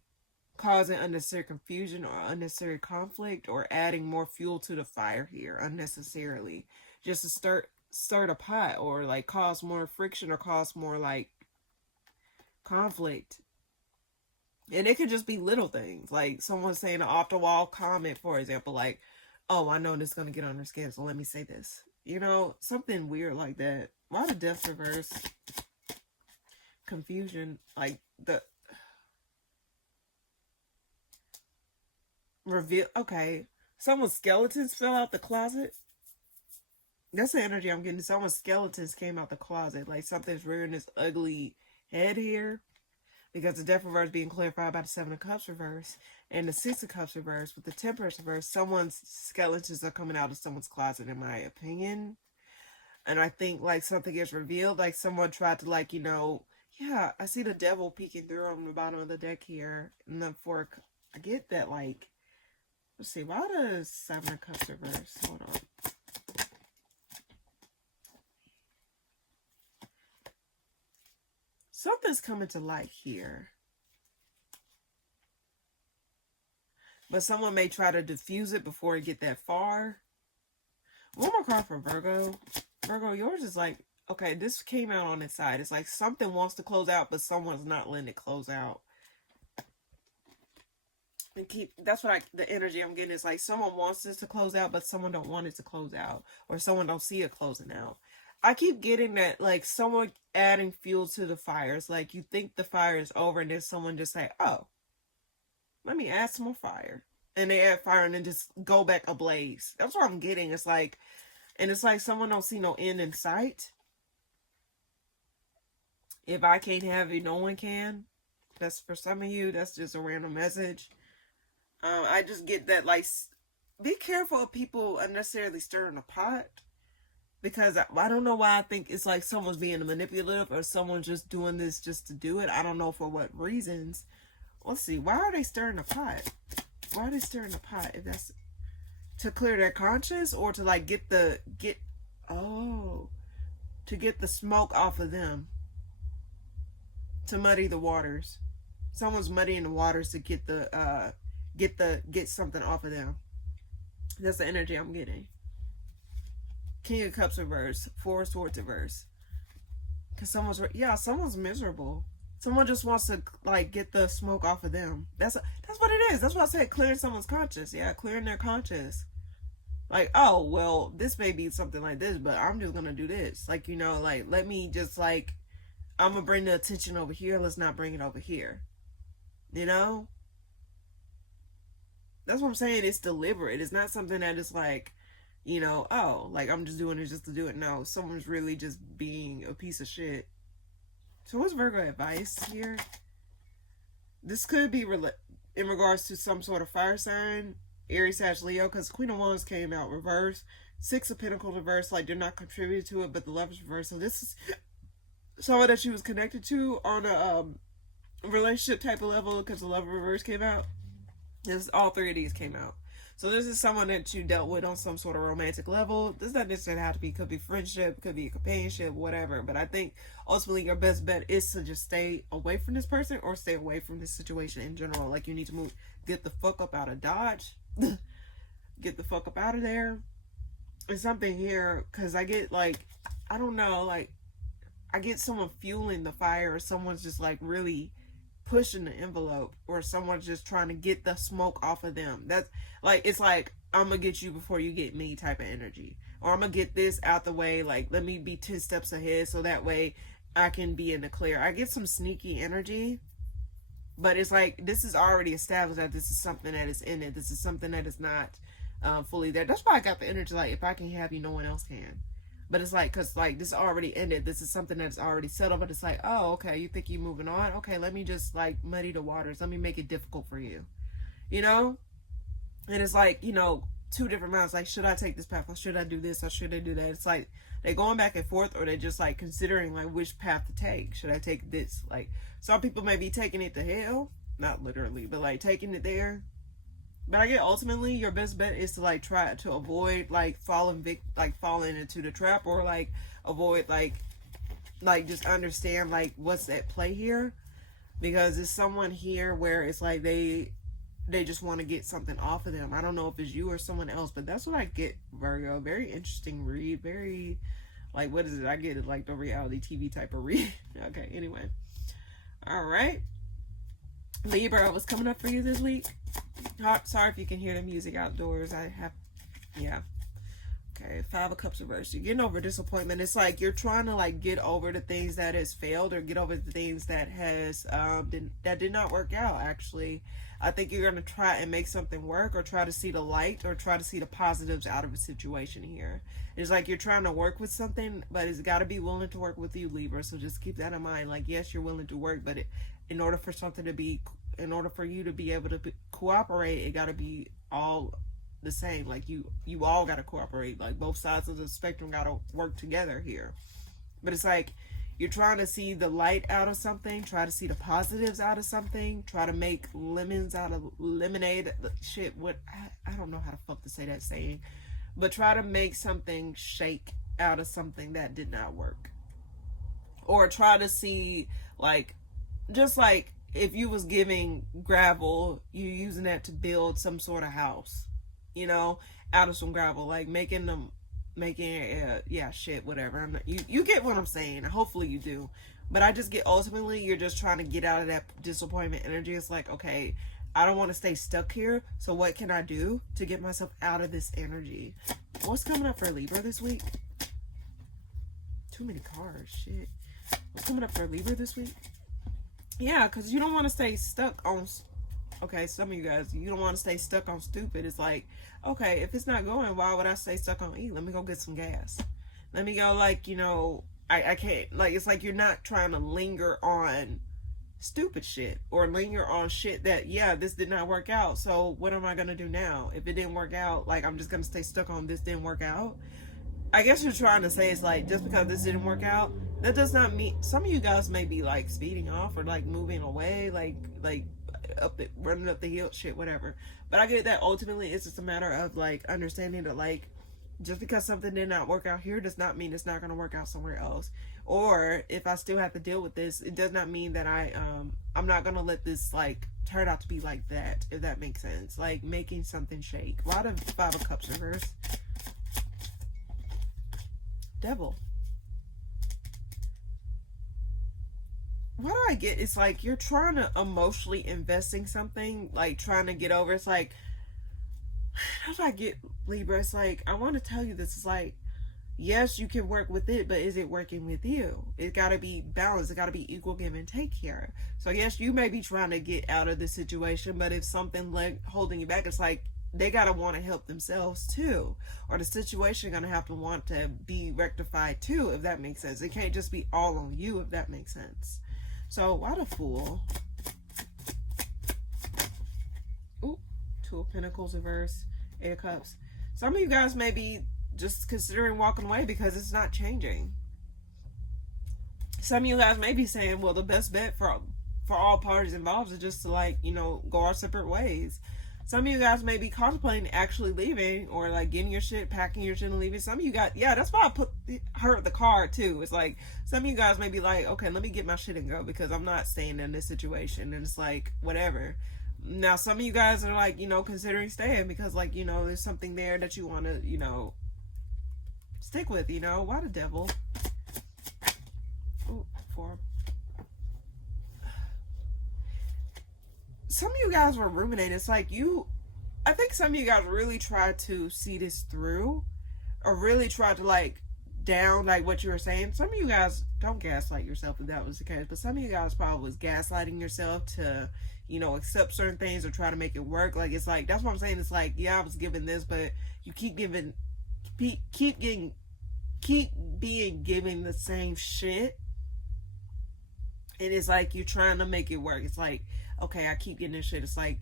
causing unnecessary confusion or unnecessary conflict or adding more fuel to the fire here unnecessarily. Just to stir the pot or like cause more friction or cause more like conflict. And it could just be little things. Like someone saying an off-the-wall comment, for example, like, oh, I know this is going to get on their skin, so let me say this. You know, something weird like that. Why the Death reverse? Confusion. Like the... Reveal... Okay. Someone's skeletons fell out the closet. That's the energy I'm getting. Someone's skeletons came out the closet. Like something's rearing this ugly head here. Because the Death reverse being clarified by the Seven of Cups reverse and the Six of Cups reverse with the Temperance reverse, someone's skeletons are coming out of someone's closet, in my opinion. And I think like something gets revealed, like someone tried to like, you know, yeah, I see the Devil peeking through on the bottom of the deck here. And then for, I get that like, let's see, why does Seven of Cups reverse? Hold on. Something's coming to light here. But someone may try to diffuse it before it get that far. One more card for Virgo. Virgo, yours is like, okay, this came out on its side. It's like something wants to close out, but someone's not letting it close out. And that's what the energy I'm getting is like someone wants this to close out, but someone don't want it to close out. Or someone don't see it closing out. I keep getting that, like, someone adding fuel to the fires. Like, you think the fire is over, and then someone just say, oh, let me add some more fire. And they add fire, and then just go back ablaze. That's what I'm getting. It's like, and it's like someone don't see no end in sight. If I can't have it, no one can. That's for some of you. That's just a random message. I just get that, like, be careful of people unnecessarily stirring the pot. Because I don't know why I think it's like someone's being manipulative or someone's just doing this just to do it. I don't know for what reasons. Let's see. Why are they stirring the pot? Why are they stirring the pot? If that's to clear their conscience or to like get the smoke off of them. To muddy the waters. Someone's muddying the waters to get something off of them. That's the energy I'm getting. King of Cups reverse, Four of Swords reverse. Because someone's miserable. Someone just wants to like get the smoke off of them. That's what it is. That's what I said. Clearing someone's conscience. Yeah, clearing their conscience. Like, oh well, this may be something like this, but I'm just gonna do this. Like, you know, like let me just like, I'm gonna bring the attention over here. Let's not bring it over here. You know. That's what I'm saying. It's deliberate. It's not something that is like, you know, oh, like I'm just doing it just to do it. No, someone's really just being a piece of shit. So what's Virgo advice here? This could be in regards to some sort of fire sign, Aries, Sag, Leo, because Queen of Wands came out reverse. Six of Pentacles reverse, like they're not contributing to it, but the Lovers reverse. So this is someone that she was connected to on relationship type of level, because the love reverse came out. All three of these came out. So this is someone that you dealt with on some sort of romantic level. This doesn't necessarily have to be, could be friendship, could be a companionship, whatever. But I think ultimately your best bet is to just stay away from this person or stay away from this situation in general. Like, you need to move, get the fuck up out of Dodge. Get the fuck up out of there. There's something here, because I get like, I don't know, like, I get someone fueling the fire, or someone's just like really pushing the envelope, or someone's just trying to get the smoke off of them. That's like, it's like, I'm gonna get you before you get me type of energy, or I'm gonna get this out the way, like, let me be 10 steps ahead so that way I can be in the clear. I get some sneaky energy, but it's like, this is already established that this is something that is in it. This is something that is not fully there. That's why I got the energy like, if I can have you, no one else can. But it's like, because like, this already ended. This is something that's already settled. But it's like, oh, okay, you think you're moving on? Okay, let me just like muddy the waters. Let me make it difficult for you. You know? And it's like, you know, two different minds. Like, should I take this path? Or should I do this? Or should I do that? It's like, they're going back and forth, or they're just like considering like which path to take. Should I take this? Like, some people may be taking it to hell. Not literally, but like taking it there. But I get ultimately your best bet is to like try to avoid like falling into the trap, or like avoid like just understand like what's at play here, because it's someone here where it's like they just want to get something off of them. I don't know if it's you or someone else, but that's what I get, Virgo. Very interesting read. Very like, what is it? I get it like the reality TV type of read. Okay, anyway. All right. Libra, what's coming up for you this week? Sorry if you can hear the music outdoors. Yeah. Okay, 5 of Cups reversed. You're getting over disappointment. It's like you're trying to like get over the things that has failed, or get over the things that has that did not work out. Actually, I think you're gonna try and make something work, or try to see the light, or try to see the positives out of a situation here. It's like you're trying to work with something, but it's got to be willing to work with you, Libra. So just keep that in mind. Like, yes, you're willing to work, but in order for you to be able to cooperate, it got to be all the same. Like, you all got to cooperate. Like, both sides of the spectrum got to work together here. But it's like you're trying to see the light out of something, try to see the positives out of something, try to make lemons out of lemonade. Shit, what, I don't know how the fuck to say that saying, but try to make something shake out of something that did not work. Or try to see, like, just like if you was giving gravel, you using that to build some sort of house, you know, out of some gravel, like shit, whatever. You get what I'm saying. Hopefully you do. But I just get, ultimately, you're just trying to get out of that disappointment energy. It's like, okay, I don't want to stay stuck here. So what can I do to get myself out of this energy? What's coming up for Libra this week? Too many cards. Shit. What's coming up for Libra this week? Yeah, because you don't want to stay stuck on... Okay, some of you guys, you don't want to stay stuck on stupid. It's like, okay, if it's not going, why would I stay stuck on E? Let me go get some gas. Let me go, like, you know, I can't... Like, it's like you're not trying to linger on stupid shit, or linger on shit that, yeah, this did not work out, so what am I gonna do now? If it didn't work out, like, I'm just gonna stay stuck on this didn't work out. I guess you're trying to say, it's like, just because this didn't work out, that does not mean... Some of you guys may be like speeding off, or like moving away, like running up the hill, shit, whatever. But I get that ultimately it's just a matter of like understanding that, like, just because something did not work out here does not mean it's not going to work out somewhere else. Or if I still have to deal with this, it does not mean that I'm not going to let this like turn out to be like that, if that makes sense. Like making something shake. A lot of 5 of Cups reverse. Devil. What do I get? It's like you're trying to emotionally investing something, like trying to get over. It's like, how do I get, Libra? It's like, I want to tell you this. It's like, yes, you can work with it, but is it working with you? It got to be balanced. It got to be equal give and take here. So yes, you may be trying to get out of the situation, but if something like holding you back, it's like they got to want to help themselves too, or the situation going to have to want to be rectified too, if that makes sense. It can't just be all on you, if that makes sense. So, why the Fool? Ooh, 2 of Pentacles reverse, 8 of Cups. Some of you guys may be just considering walking away because it's not changing. Some of you guys may be saying, well, the best bet for all parties involved is just to, like, you know, go our separate ways. Some of you guys may be contemplating actually leaving, or like getting your shit, packing your shit and leaving. Some of you guys, yeah, that's why I put the card too. It's like some of you guys may be like, okay, let me get my shit and go, because I'm not staying in this situation. And it's like, whatever. Now, some of you guys are like, you know, considering staying because, like, you know, there's something there that you want to, you know, stick with, you know. Why the devil? Ooh, 4. Some of you guys were ruminating. It's like I think some of you guys really tried to see this through, or really tried to, like, down, like, what you were saying. Some of you guys, don't gaslight yourself if that was the case, but some of you guys probably was gaslighting yourself to, you know, accept certain things or try to make it work. Like, it's like, that's what I'm saying. It's like, yeah, I was given this, but you keep being given the same shit. And it's like you're trying to make it work. It's like, okay, I keep getting this shit. It's like,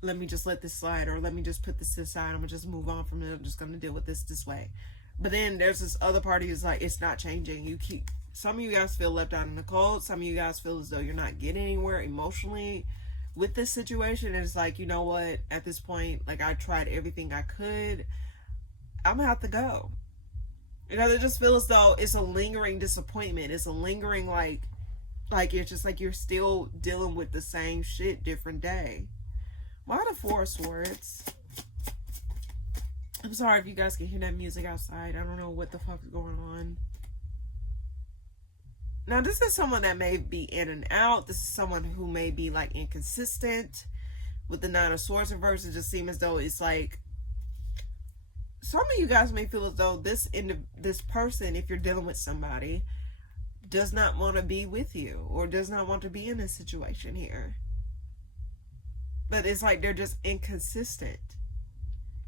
let me just let this slide, or let me just put this aside. I'm gonna just move on from it. I'm just gonna deal with this way. But then there's this other party who's like, it's not changing. Some of you guys feel left out in the cold. Some of you guys feel as though you're not getting anywhere emotionally with this situation. And it's like, you know what? At this point, like, I tried everything I could. I'm gonna have to go. Because it just feels as though it's a lingering disappointment. It's a lingering, like it's just like you're still dealing with the same shit, different day. Why the 4 of Swords? I'm sorry if you guys can hear that music outside. I don't know what the fuck is going on. Now, this is someone that may be in and out. This is someone who may be, like, inconsistent. With the 9 of Swords reverse, it just seems as though it's like, some of you guys may feel as though this person, if you're dealing with somebody, does not want to be with you, or does not want to be in this situation here. But it's like they're just inconsistent.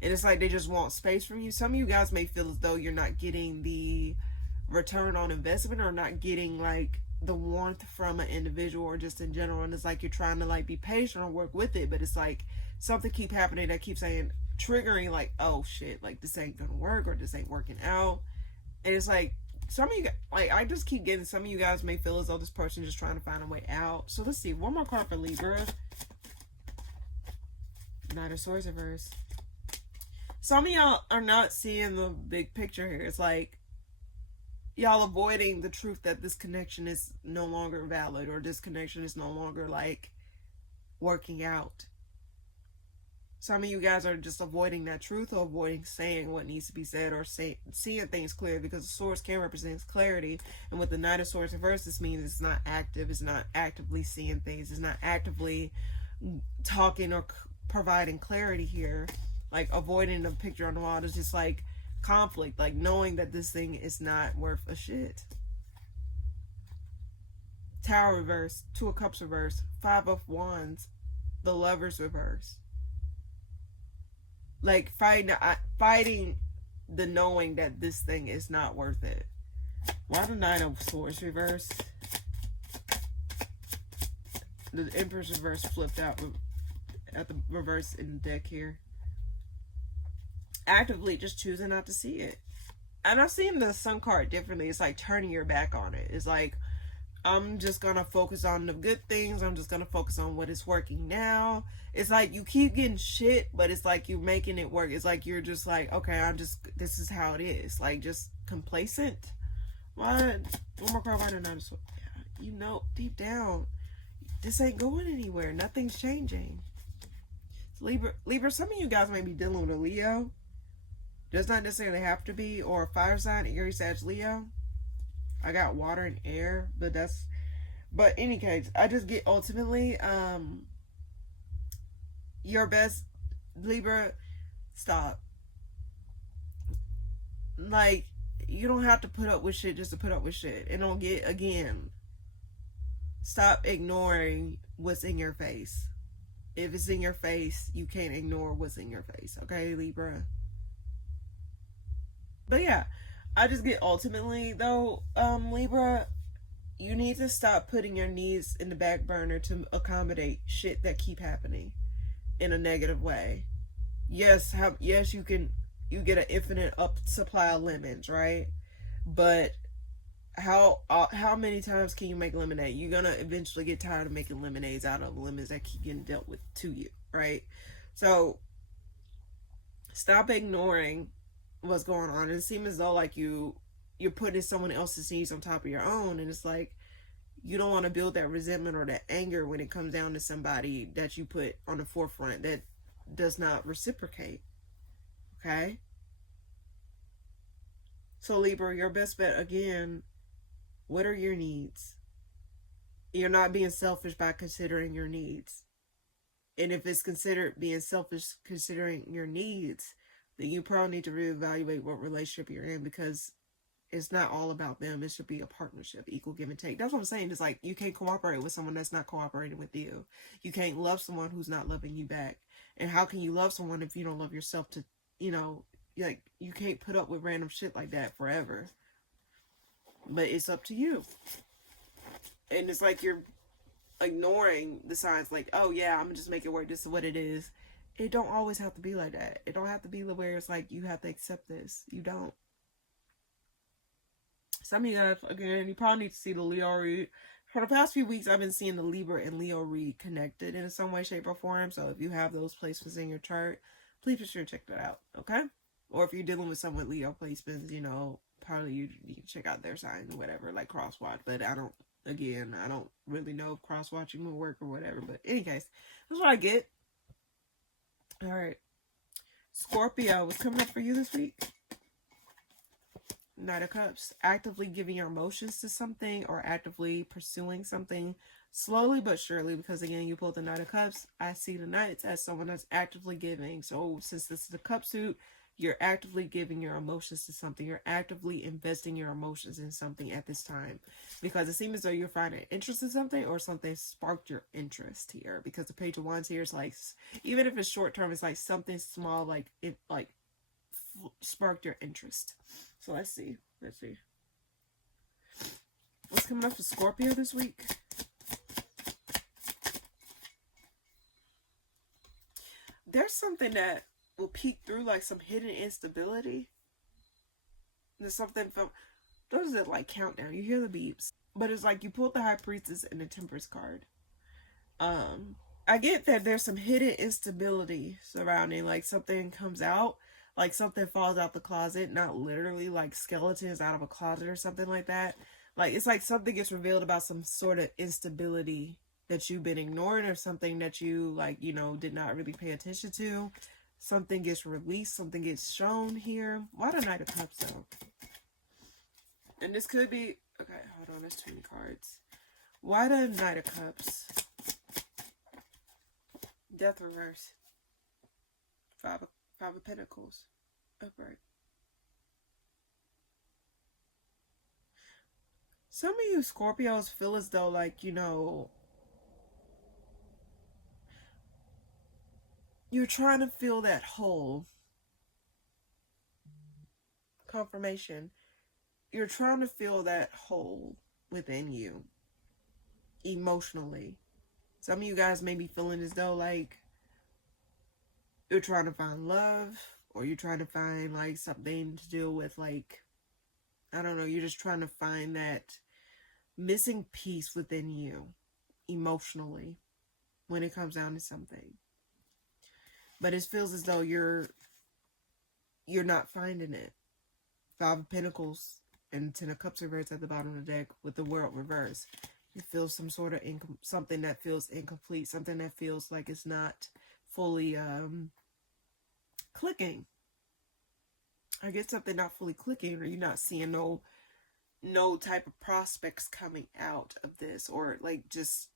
And it's like they just want space from you. Some of you guys may feel as though you're not getting the return on investment, or not getting, like, the warmth from an individual, or just in general. And it's like you're trying to, like, be patient or work with it. But it's like something keep happening that keeps saying, triggering, like, oh shit, like, this ain't gonna work, or this ain't working out. And it's like, some of you guys, like, I just keep getting, some of you guys may feel as though this person is just trying to find a way out. So let's see, one more card for Libra. 9 of Swords reverse. Some of y'all are not seeing the big picture here. It's like y'all avoiding the truth that this connection is no longer valid, or this connection is no longer, like, working out. Some of you guys are just avoiding that truth, or avoiding saying what needs to be said, or seeing things clear, because the Swords can represent clarity. And with the 9 of Swords reverse, this means it's not active. It's not actively seeing things. It's not actively talking or providing clarity here. Like, avoiding the picture on the wall is just like conflict, like knowing that this thing is not worth a shit. Tower reverse, 2 of Cups reverse, 5 of Wands, the Lovers reverse. Like, fighting the knowing that this thing is not worth it. Why the 9 of Swords reverse? The Empress reverse flipped out at the reverse in the deck here. Actively just choosing not to see it. And I've seen the Sun card differently. It's like turning your back on it. It's like, I'm just gonna focus on the good things. I'm just gonna focus on what is working now. It's like you keep getting shit, but it's like you're making it work. It's like you're just like, okay, this is how it is. Like, just complacent. Why? One more card. Why did I just? You know, deep down, this ain't going anywhere. Nothing's changing. Libra. Some of you guys may be dealing with a Leo. Does not necessarily have to be, or a fire sign, Aries, Sag, Leo. I got water and air, but in any case, I just get ultimately, your best, Libra, stop. Like, you don't have to put up with shit just to put up with shit. And don't get, again, stop ignoring what's in your face. If it's in your face, you can't ignore what's in your face. Okay, Libra? But yeah, I just get ultimately, though, Libra, you need to stop putting your needs in the back burner to accommodate shit that keep happening in a negative way. Yes, you get an infinite supply of lemons, right? But how many times can you make lemonade? You're gonna eventually get tired of making lemonades out of lemons that keep getting dealt with to you, right? So stop ignoring what's going on. It seems as though like you're putting someone else's needs on top of your own, and it's like you don't want to build that resentment or that anger when it comes down to somebody that you put on the forefront that does not reciprocate. Okay? So Libra, your best bet again, what are your needs? You're not being selfish by considering your needs. And if it's considered being selfish considering your needs, then you probably need to reevaluate what relationship you're in, because it's not all about them. It should be a partnership, equal give and take. That's what I'm saying. It's like you can't cooperate with someone that's not cooperating with you. You can't love someone who's not loving you back. And how can you love someone if you don't love yourself to, like you can't put up with random shit like that forever. But it's up to you. And it's like you're ignoring the signs like, oh yeah, I'm gonna just make it work. This is what it is. It don't always have to be like that. It don't have to be where it's like you have to accept this. You don't. Some of you guys, again, you probably need to see the Leo read. For the past few weeks, I've been seeing the Libra and Leo read connected in some way, shape, or form. So if you have those placements in your chart, please be sure to check that out, okay? Or if you're dealing with someone with Leo placements, probably you can check out their signs or whatever, like cross-watch. But I don't really know if cross-watching will work or whatever. But in any case, that's what I get. All right. Scorpio, what's coming up for you this week? Knight of Cups. Actively giving your emotions to something or actively pursuing something slowly but surely, because again, you pulled the Knight of Cups. I see the Knights as someone that's actively giving. So since this is a cup suit, you're actively giving your emotions to something. You're actively investing your emotions in something at this time, because it seems as though you're finding interest in something or something sparked your interest here, because the Page of Wands here is like, even if it's short term, it's like something small, like it like sparked your interest. So let's see. What's coming up for Scorpio this week? There's something that will peek through, like some hidden instability. There's something from, those are like countdown. You hear the beeps. But it's like you pulled the High Priestess and the Temperance card. I get that there's some hidden instability surrounding, like something comes out. Like something falls out the closet, not literally like skeletons out of a closet or something like that. Like it's like something gets revealed about some sort of instability that you've been ignoring, or something that you did not really pay attention to. Something gets released, something gets shown here. Why the Knight of Cups though? And this could be, okay, hold on, there's too many cards. Why the Knight of Cups? Death reverse. Five of Pentacles. Upright. Some of you Scorpios feel as though like, you're trying to fill that hole. Confirmation. You're trying to fill that hole within you. Emotionally. Some of you guys may be feeling as though like you're trying to find love, or you're trying to find like something to deal with, like, I don't know, you're just trying to find that missing piece within you emotionally when it comes down to something. But it feels as though you're not finding it. Five of Pentacles and Ten of Cups reversed at the bottom of the deck with the World reverse. You feel some sort of something that feels incomplete, something that feels like it's not fully clicking. I get something not fully clicking, or you're not seeing no type of prospects coming out of this, or like just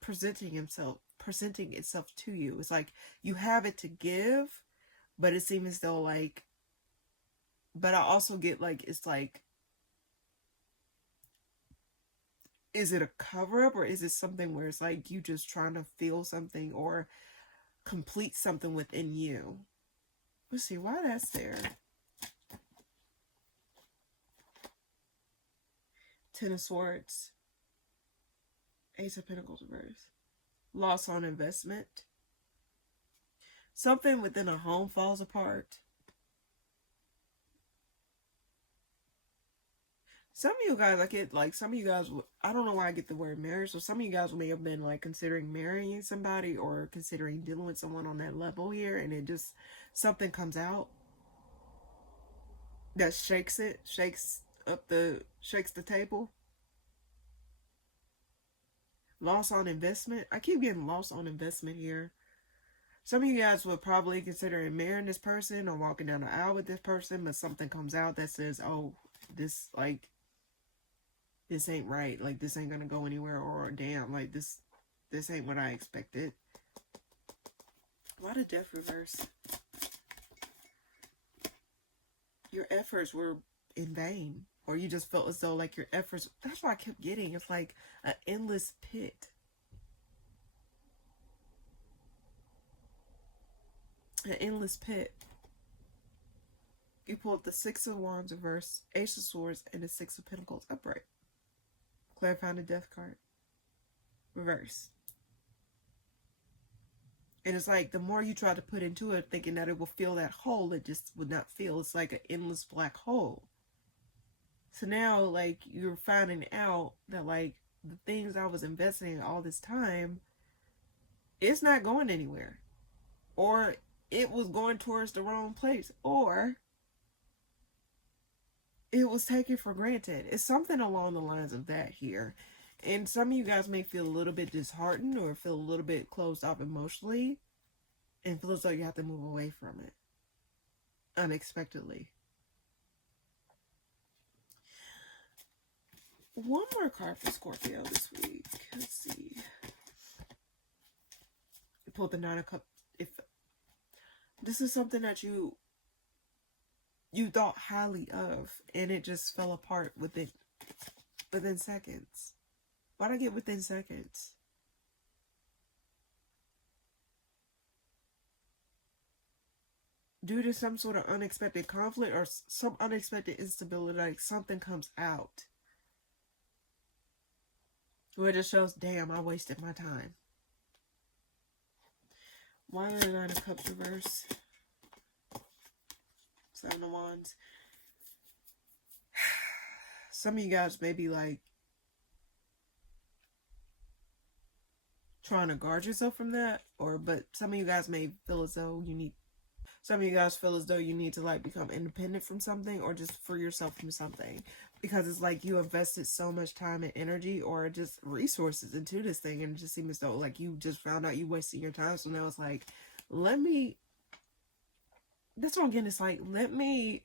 presenting itself to you. It's like you have it to give, but it seems as though like, but I also get like, it's like, is it a cover-up, or is it something where it's like you just trying to feel something or complete something within you? Let's see why that's there. Ten of Swords. Ace of Pentacles reverse. Loss on investment. Something within a home falls apart. Some of you guys, some of you guys, I don't know why I get the word marriage. So some of you guys may have been like considering marrying somebody or considering dealing with someone on that level here. And it just, something comes out that shakes the table. Loss on investment. I keep getting loss on investment here. Some of you guys would probably consider marrying this person or walking down the aisle with this person, but something comes out that says, oh, this ain't right. Like, this ain't gonna go anywhere, or damn, like, this ain't what I expected. Why the death reverse? Your efforts were in vain, or you just felt as though like your efforts, that's what I kept getting. It's like an endless pit. An endless pit. You pulled the Six of Wands reverse, Ace of Swords, and the Six of Pentacles upright. Clarifying the Death card. Reverse. And it's like the more you try to put into it, thinking that it will fill that hole, it just would not fill. It's like an endless black hole. So now, like, you're finding out that, like, the things I was investing in all this time, it's not going anywhere. Or it was going towards the wrong place. Or it was taken for granted. It's something along the lines of that here. And some of you guys may feel a little bit disheartened or feel a little bit closed off emotionally and feel as though you have to move away from it unexpectedly. One more card for Scorpio this week. Let's see. You pulled the Nine of Cups. If this is something that you thought highly of and it just fell apart within seconds. Why'd I get within seconds? Due to some sort of unexpected conflict or some unexpected instability, like something comes out where it just shows, damn, I wasted my time. Why are the Nine of Cups reverse? Seven of Wands. Some of you guys may be like trying to guard yourself from that, but some of you guys may feel as though you need to like become independent from something or just free yourself from something, because it's like you invested so much time and energy or just resources into this thing, and it just seems as though like you just found out you wasted your time. So now it's like, that's what I'm getting. It's like, let me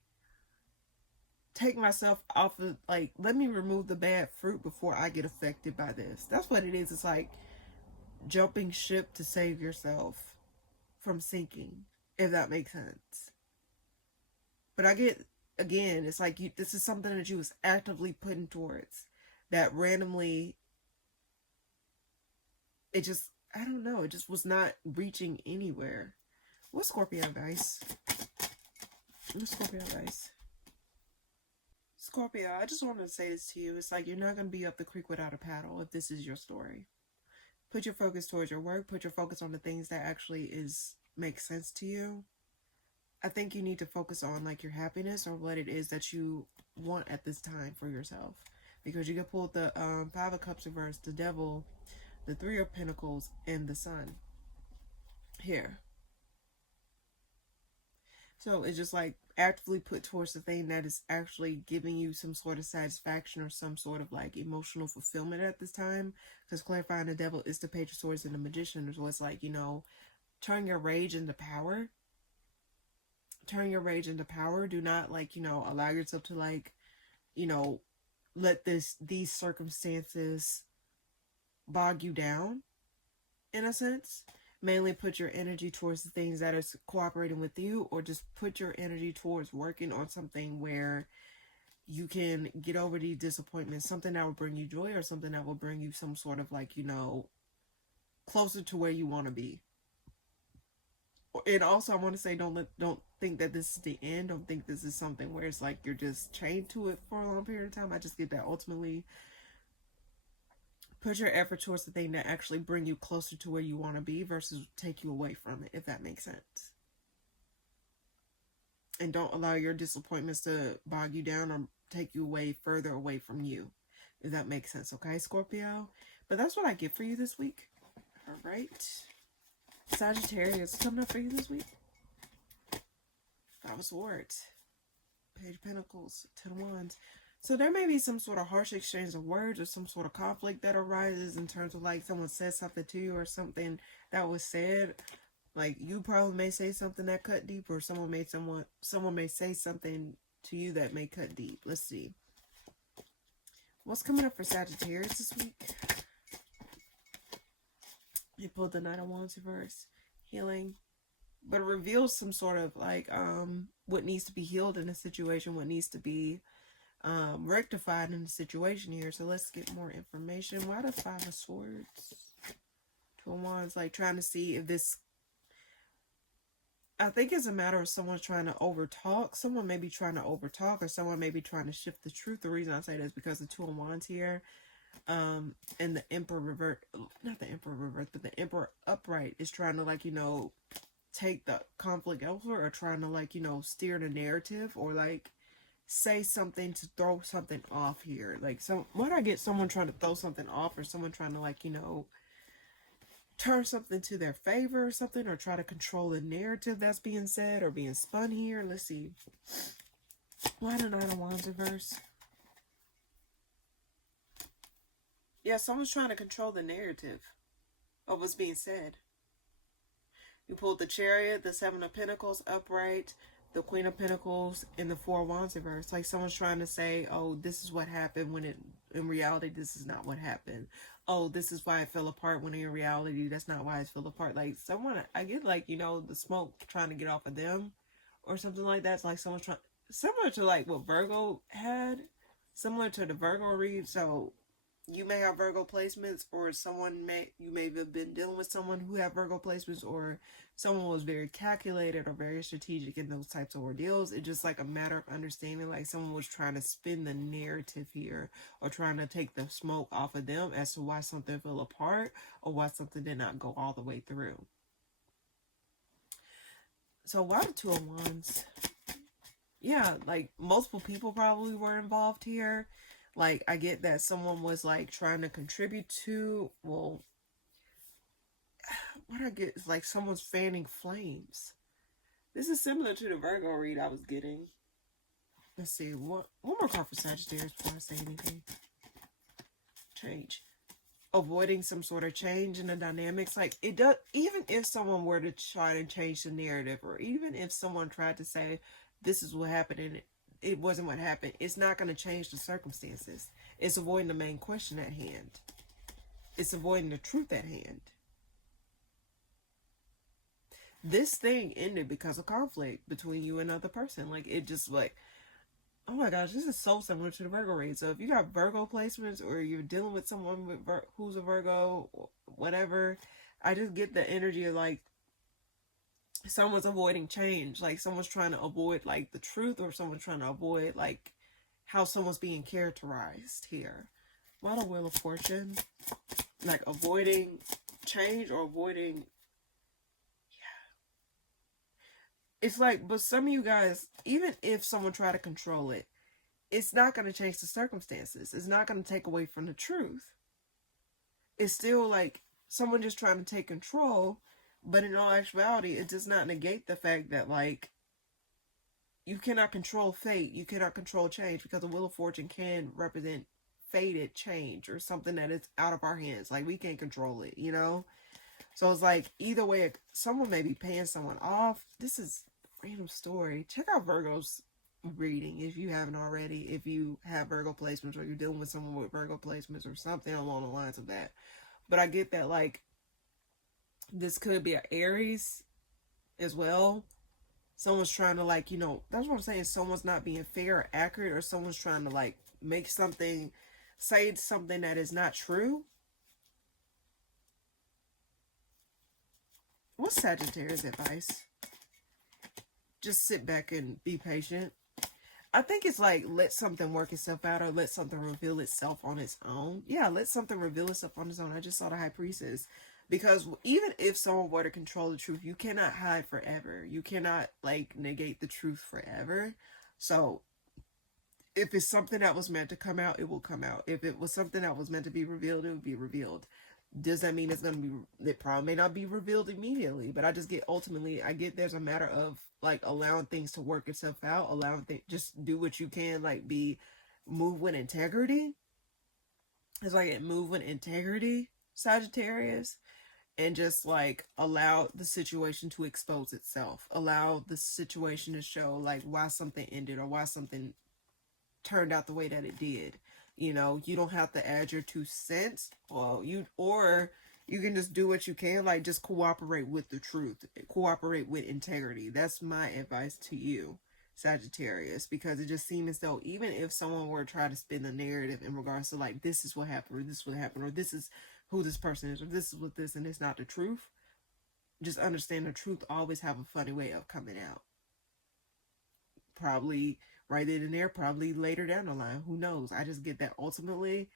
take myself off of, like, let me remove the bad fruit before I get affected by this. That's what it is. It's like jumping ship to save yourself from sinking, if that makes sense. But I get, again, it's like this is something that you was actively putting towards that randomly, it just, I don't know, it just was not reaching anywhere. What's Scorpio advice? What's Scorpio advice? Scorpio, I just wanted to say this to you. It's like you're not going to be up the creek without a paddle if this is your story. Put your focus towards your work. Put your focus on the things that actually make sense to you. I think you need to focus on like your happiness or what it is that you want at this time for yourself. Because you can pull the Five of Cups reverse, the Devil, the Three of Pentacles, and the Sun here. So it's just like actively put towards the thing that is actually giving you some sort of satisfaction or some sort of like emotional fulfillment at this time. Because clarifying the Devil is the Page of Swords and the Magician. So it's like, you know, turn your rage into power. Turn your rage into power. Do not like, you know, allow yourself to like, you know, let these circumstances bog you down in a sense. Mainly put your energy towards the things that are cooperating with you, or just put your energy towards working on something where you can get over these disappointments, something that will bring you joy or something that will bring you some sort of like, you know, closer to where you want to be. And also I want to say, don't think that this is the end. Don't think this is something where it's like you're just chained to it for a long period of time. I just get that ultimately put your effort towards the thing that actually bring you closer to where you want to be versus take you away from it, if that makes sense. And don't allow your disappointments to bog you down or take you away, further away from you. If that makes sense, okay, Scorpio? But that's what I get for you this week. All right. Sagittarius, coming up for you this week. Five of Swords. Page of Pentacles. Ten of Wands. So there may be some sort of harsh exchange of words or some sort of conflict that arises in terms of like someone says something to you or something that was said. Like you probably may say something that cut deep, or someone may say something to you that may cut deep. Let's see. What's coming up for Sagittarius this week? You pulled the Knight of Wands reverse. Healing. But it reveals some sort of like what needs to be healed in a situation, what needs to be rectified in the situation here. So let's get more information. Why the Five of Swords? Two of Wands, like trying to see if this, I think it's a matter of someone's trying to overtalk. Someone may be trying to overtalk, or someone may be trying to shift the truth. The reason I say that is because the Two of Wands here, and the Emperor revert, not the Emperor revert, but the Emperor upright is trying to like, you know, take the conflict elsewhere, or trying to like, you know, steer the narrative, or like say something to throw something off here. Like, so when I get someone trying to throw something off, or someone trying to like, you know, turn something to their favor or something, or try to control the narrative that's being said or being spun here. Let's see. Why the Knight of Wands reverse? Yeah, someone's trying to control the narrative of what's being said. You pulled the Chariot, the Seven of Pentacles upright, the Queen of Pentacles, and the Four of Wands reverse. Like someone's trying to say, oh, this is what happened, when in reality, this is not what happened. Oh, this is why it fell apart, when in reality, that's not why it fell apart. Like someone, I get like, you know, the smoke trying to get off of them or something like that. It's like someone's trying, similar to like what Virgo had, similar to the Virgo read. So you may have Virgo placements, or you may have been dealing with someone who had Virgo placements, or someone was very calculated or very strategic in those types of ordeals. It's just like a matter of understanding, like someone was trying to spin the narrative here, or trying to take the smoke off of them as to why something fell apart, or why something did not go all the way through. So why the Two of Wands? Yeah, like multiple people probably were involved here. Like, I get that someone was, like, trying to contribute to, well, what I get is, like, someone's fanning flames. This is similar to the Virgo read I was getting. Let's see, one more card for Sagittarius before I say anything. Change. Avoiding some sort of change in the dynamics. Like, it does, even if someone were to try to change the narrative, or even if someone tried to say, this is what happened, and it wasn't what happened, it's not going to change the circumstances. It's avoiding the main question at hand. It's avoiding the truth at hand. This thing ended because of conflict between you and another person. Like, it just like, oh my gosh, this is so similar to the Virgo read. So if you got Virgo placements, or you're dealing with someone with who's a Virgo, or whatever, I just get the energy of like, someone's avoiding change. Like someone's trying to avoid like the truth, or someone's trying to avoid like how someone's being characterized here. Why the Wheel of Fortune? Like avoiding change, or avoiding, yeah. It's like, but some of you guys, even if someone try to control it, it's not going to change the circumstances. It's not going to take away from the truth. It's still like someone just trying to take control. But in all actuality, it does not negate the fact that, like, you cannot control fate. You cannot control change, because the Wheel of Fortune can represent fated change, or something that is out of our hands. Like, we can't control it, you know? So it's like, either way, someone may be paying someone off. This is a random story. Check out Virgo's reading if you haven't already. If you have Virgo placements, or you're dealing with someone with Virgo placements, or something along the lines of that. But I get that, like, this could be an Aries as well. Someone's trying to, like, you know, that's what I'm saying. Someone's not being fair or accurate, or someone's trying to, like, make something, say something that is not true. What's Sagittarius advice? Just sit back and be patient. I think it's like, let something work itself out, or let something reveal itself on its own. Yeah, let something reveal itself on its own. I just saw the High Priestess. Because even if someone were to control the truth, you cannot hide forever. You cannot, like, negate the truth forever. So If it's something that was meant to come out, it will come out. If it was something that was meant to be revealed, it would be revealed. Does that mean it's going to be, it probably may not be revealed immediately, but I just get, ultimately, I get there's a matter of like allowing things to work itself out, allowing things, just do what you can, like move with integrity. It's like it move with integrity, Sagittarius, and just like allow the situation to expose itself, allow the situation to show like why something ended or why something turned out the way that it did. You know, you don't have to add your 2 cents. Well, or you can just do what you can, like just cooperate with the truth, cooperate with integrity. That's my advice to you, Sagittarius, because it just seems as though even if someone were to try to spin the narrative in regards to like this is what happened, or this is what happened, or this is who this person is, or this is what this, and it's not the truth, just understand the truth always have a funny way of coming out. Probably right then and there, probably later down the line, who knows. I just get that ultimately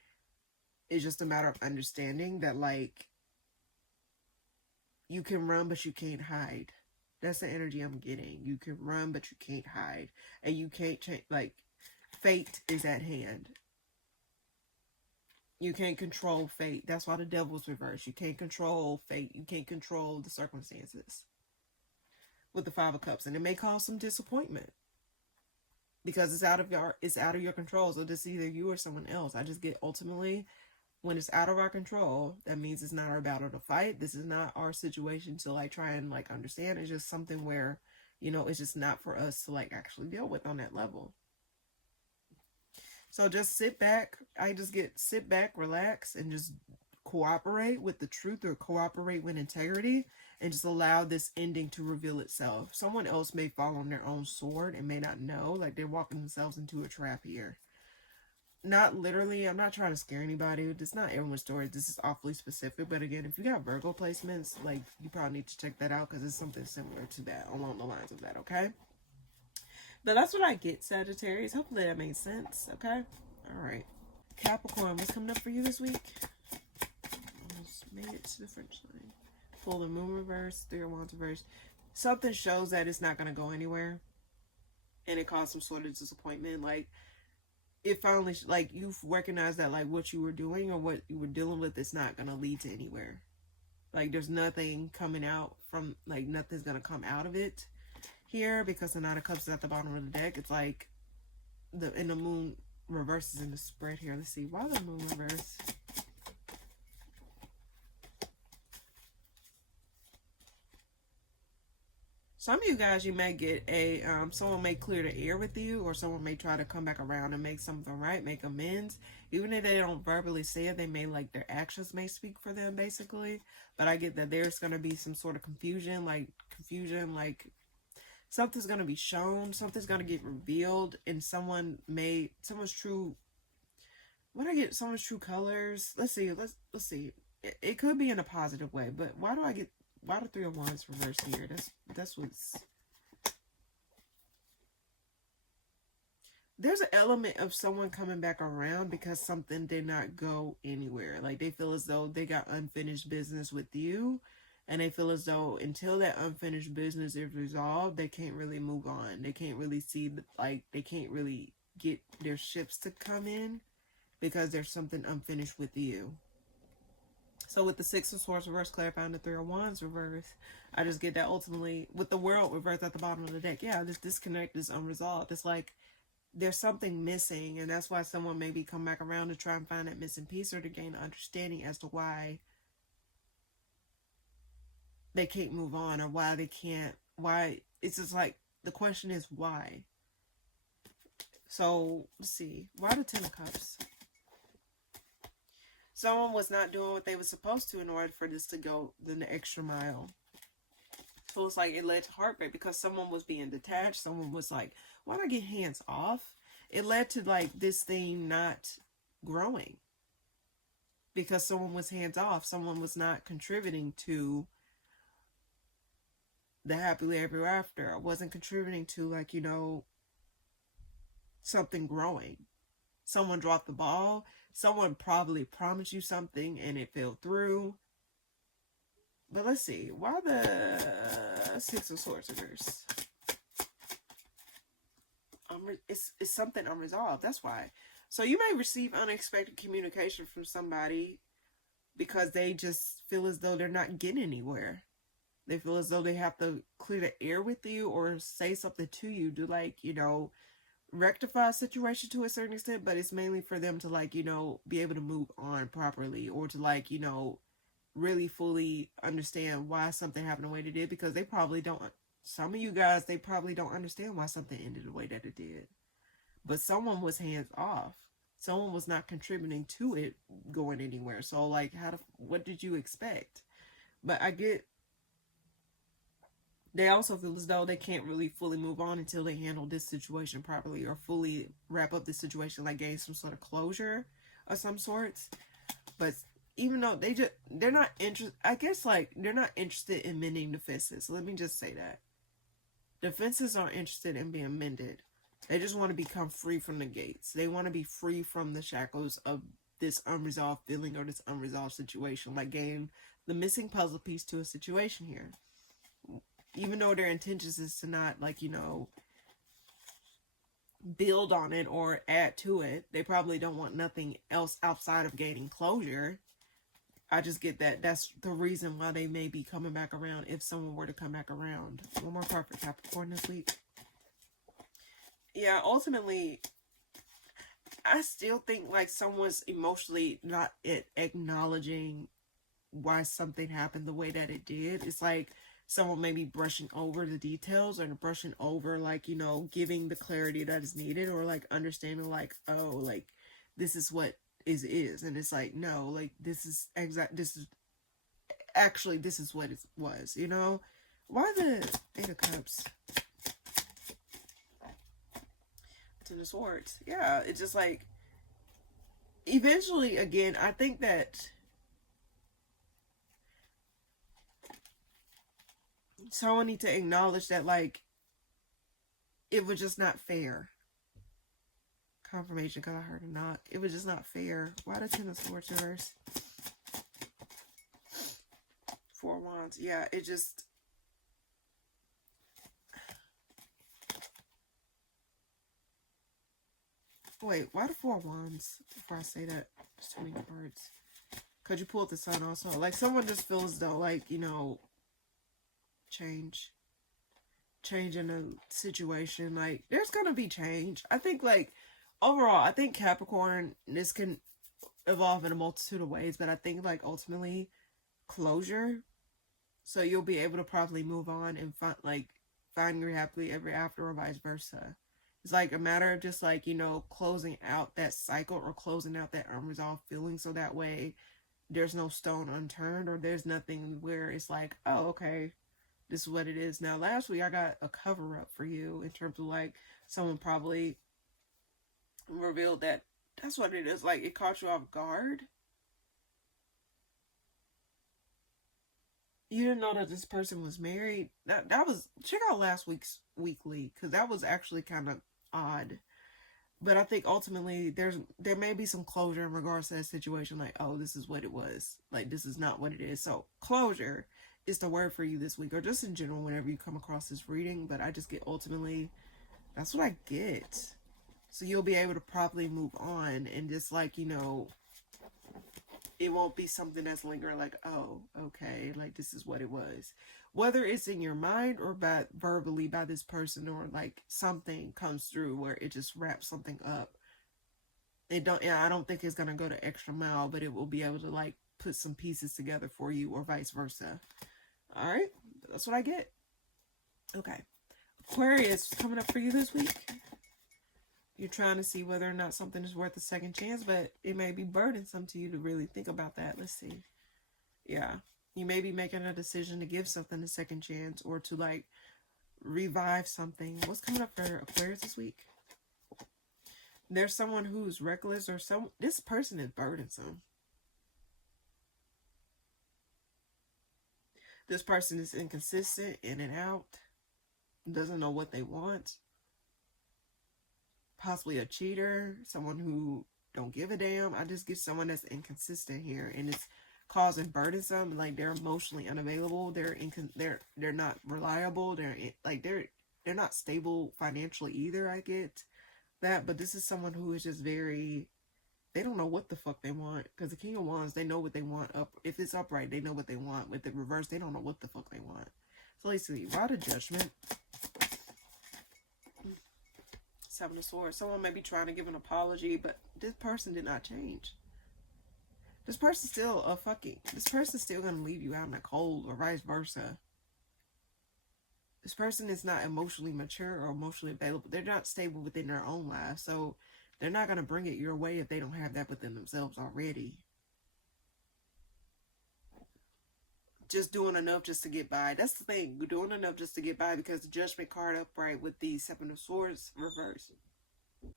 it's just a matter of understanding that like you can run but you can't hide. That's the energy I'm getting. You can run but you can't hide, and you can't change. Like fate is at hand. You can't control fate. That's why the devil's reversed. You can't control fate. You can't control the circumstances with the 5 of Cups, and it may cause some disappointment because it's out of your control. So this is either you or someone else. I just get ultimately when it's out of our control, that means it's not our battle to fight. This is not our situation to like try and like understand. It's just something where, you know, it's just not for us to like actually deal with on that level. So just sit back. Sit back, relax, and just cooperate with the truth or cooperate with integrity, and just allow this ending to reveal itself. Someone else may fall on their own sword and may not know, like they're walking themselves into a trap here. Not literally, I'm not trying to scare anybody. It's not everyone's story. This is awfully specific. But again, if you got Virgo placements, like you probably need to check that out because it's something similar to that, along the lines of that, okay? But that's what I get, Sagittarius. Hopefully that made sense, okay? All right. Capricorn, what's coming up for you this week? Almost made it to the French line. Full the moon reverse, 3 of Wands reverse. Something shows that it's not going to go anywhere. And it caused some sort of disappointment. Like, it finally, like, you've recognized that, like, what you were doing or what you were dealing with is not going to lead to anywhere. Like, there's nothing coming out from, like, nothing's going to come out of it here because the 9 of Cups is at the bottom of the deck. It's like, the moon reverses in the spread here. Let's see, why the moon reverse? Some of you guys, you may get a, someone may clear the air with you, or someone may try to come back around and make something right, make amends. Even if they don't verbally say it, they may, like, their actions may speak for them, basically. But I get that there's going to be some sort of confusion, like, something's going to be shown, something's going to get revealed, and someone's true colors. Let's see. It could be in a positive way, but why the 3 of Wands reversed here? That's what's... There's an element of someone coming back around because something did not go anywhere. Like, they feel as though they got unfinished business with you, and they feel as though until that unfinished business is resolved, they can't really move on. They can't really see, they can't really get their ships to come in because there's something unfinished with you. So with the 6 of Swords reverse clarifying the 3 of Wands reverse, I just get that ultimately with the World reverse at the bottom of the deck. Yeah, this disconnect is unresolved. It's like there's something missing, and that's why someone maybe come back around to try and find that missing piece or to gain an understanding as to why they can't move on or why it's just like the question is why. So let's see, why the 10 of Cups? Someone was not doing what they were supposed to in order for this to go the extra mile. So it's like it led to heartbreak because someone was being detached. Someone was like, why not get hands off? It led to like this thing not growing because someone was hands off. Someone was not contributing to the happily ever after. I wasn't contributing to, like, you know, something growing. Someone dropped the ball. Someone probably promised you something and it fell through. But let's see. Why the 6 of Swords reverse? I'm it's something unresolved. That's why. So you may receive unexpected communication from somebody because they just feel as though they're not getting anywhere. They feel as though they have to clear the air with you or say something to you to, like, you know, rectify a situation to a certain extent, but it's mainly for them to, like, you know, be able to move on properly, or to, like, you know, really fully understand why something happened the way it did, because they probably don't, some of you guys, they probably don't understand why something ended the way that it did. But someone was hands off. Someone was not contributing to it going anywhere. So, like, what did you expect? But I get, they also feel as though they can't really fully move on until they handle this situation properly, or fully wrap up this situation, like gain some sort of closure of some sorts. But even though they're not interested, I guess, like, they're not interested in mending the fences. Let me just say that. The fences aren't interested in being mended. They just want to become free from the gates. They want to be free from the shackles of this unresolved feeling or this unresolved situation. Like, gain the missing puzzle piece to a situation here. Even though their intentions is to not, like, you know, build on it or add to it, they probably don't want nothing else outside of gaining closure. I just get that that's the reason why they may be coming back around, if someone were to come back around. One more card for Capricorn this week. Yeah, ultimately, I still think, like, someone's emotionally not acknowledging why something happened the way that it did. It's like someone may be brushing over the details, or brushing over, like, you know, giving the clarity that is needed, or, like, understanding, like, oh, like, this is what is. And it's like, no, like, this is what it was, you know? Why the Eight of Cups? Ten of Swords. Yeah, it's just like, eventually, again, I think that someone need to acknowledge that, like, it was just not fair. Confirmation, because I heard a knock. It was just not fair. Why the Ten of Swords reverse? Four of Wands. Yeah, it just... Wait, why the Four of Wands? Before I say that, there's too many cards. Could you pull up the Sun also? Like, someone just feels though, like, you know, change in a situation. Like, there's gonna be change. I think, like, overall, I think Capricorn, this can evolve in a multitude of ways, but I think, like, ultimately, closure. So you'll be able to properly move on and find your happily ever after, or vice versa. It's like a matter of just, like, you know, closing out that cycle, or closing out that unresolved feeling, so that way there's no stone unturned, or there's nothing where it's like, oh, okay, this is what it is. Now, last week I got a cover up for you in terms of, like, someone probably revealed that that's what it is. Like, it caught you off guard. You didn't know that this person was married. That was, check out last week's weekly, because that was actually kind of odd. But I think ultimately there may be some closure in regards to that situation. Like, oh, this is what it was. Like, this is not what it is. So closure is the word for you this week, or just in general whenever you come across this reading. But I just get, ultimately, that's what I get. So you'll be able to properly move on, and just, like, you know, it won't be something that's lingering, like, oh, okay, like, this is what it was. Whether it's in your mind or verbally by this person, or, like, something comes through where it just wraps something up. I don't think it's going to go the extra mile, but it will be able to, like, put some pieces together for you, or vice versa. All right, that's what I get. Okay, Aquarius, coming up for you this week. You're trying to see whether or not something is worth a second chance, but it may be burdensome to you to really think about that. Let's see. Yeah, you may be making a decision to give something a second chance, or to, like, revive something. What's coming up for Aquarius this week? There's someone who's reckless, or this person is burdensome. This person is inconsistent, in and out, doesn't know what they want. Possibly a cheater, someone who don't give a damn. I just get someone that's inconsistent here, and it's causing burdensome. Like, they're emotionally unavailable. They're not reliable. They're not stable financially either. I get, that, but this is someone who is just very, they don't know what the fuck they want, because the King of Wands, they know what they want. Up, if it's upright, they know what they want. With the reverse, they don't know what the fuck they want. So let's see, why the Judgment? Seven of Swords. Someone may be trying to give an apology, but this person did not change. This person's still this person's still gonna leave you out in the cold, or vice versa. This person is not emotionally mature or emotionally available. They're not stable within their own lives, so they're not gonna bring it your way if they don't have that within themselves already. Just doing enough just to get by. That's the thing. Doing enough just to get by, because the Judgment card upright with the Seven of Swords reverse.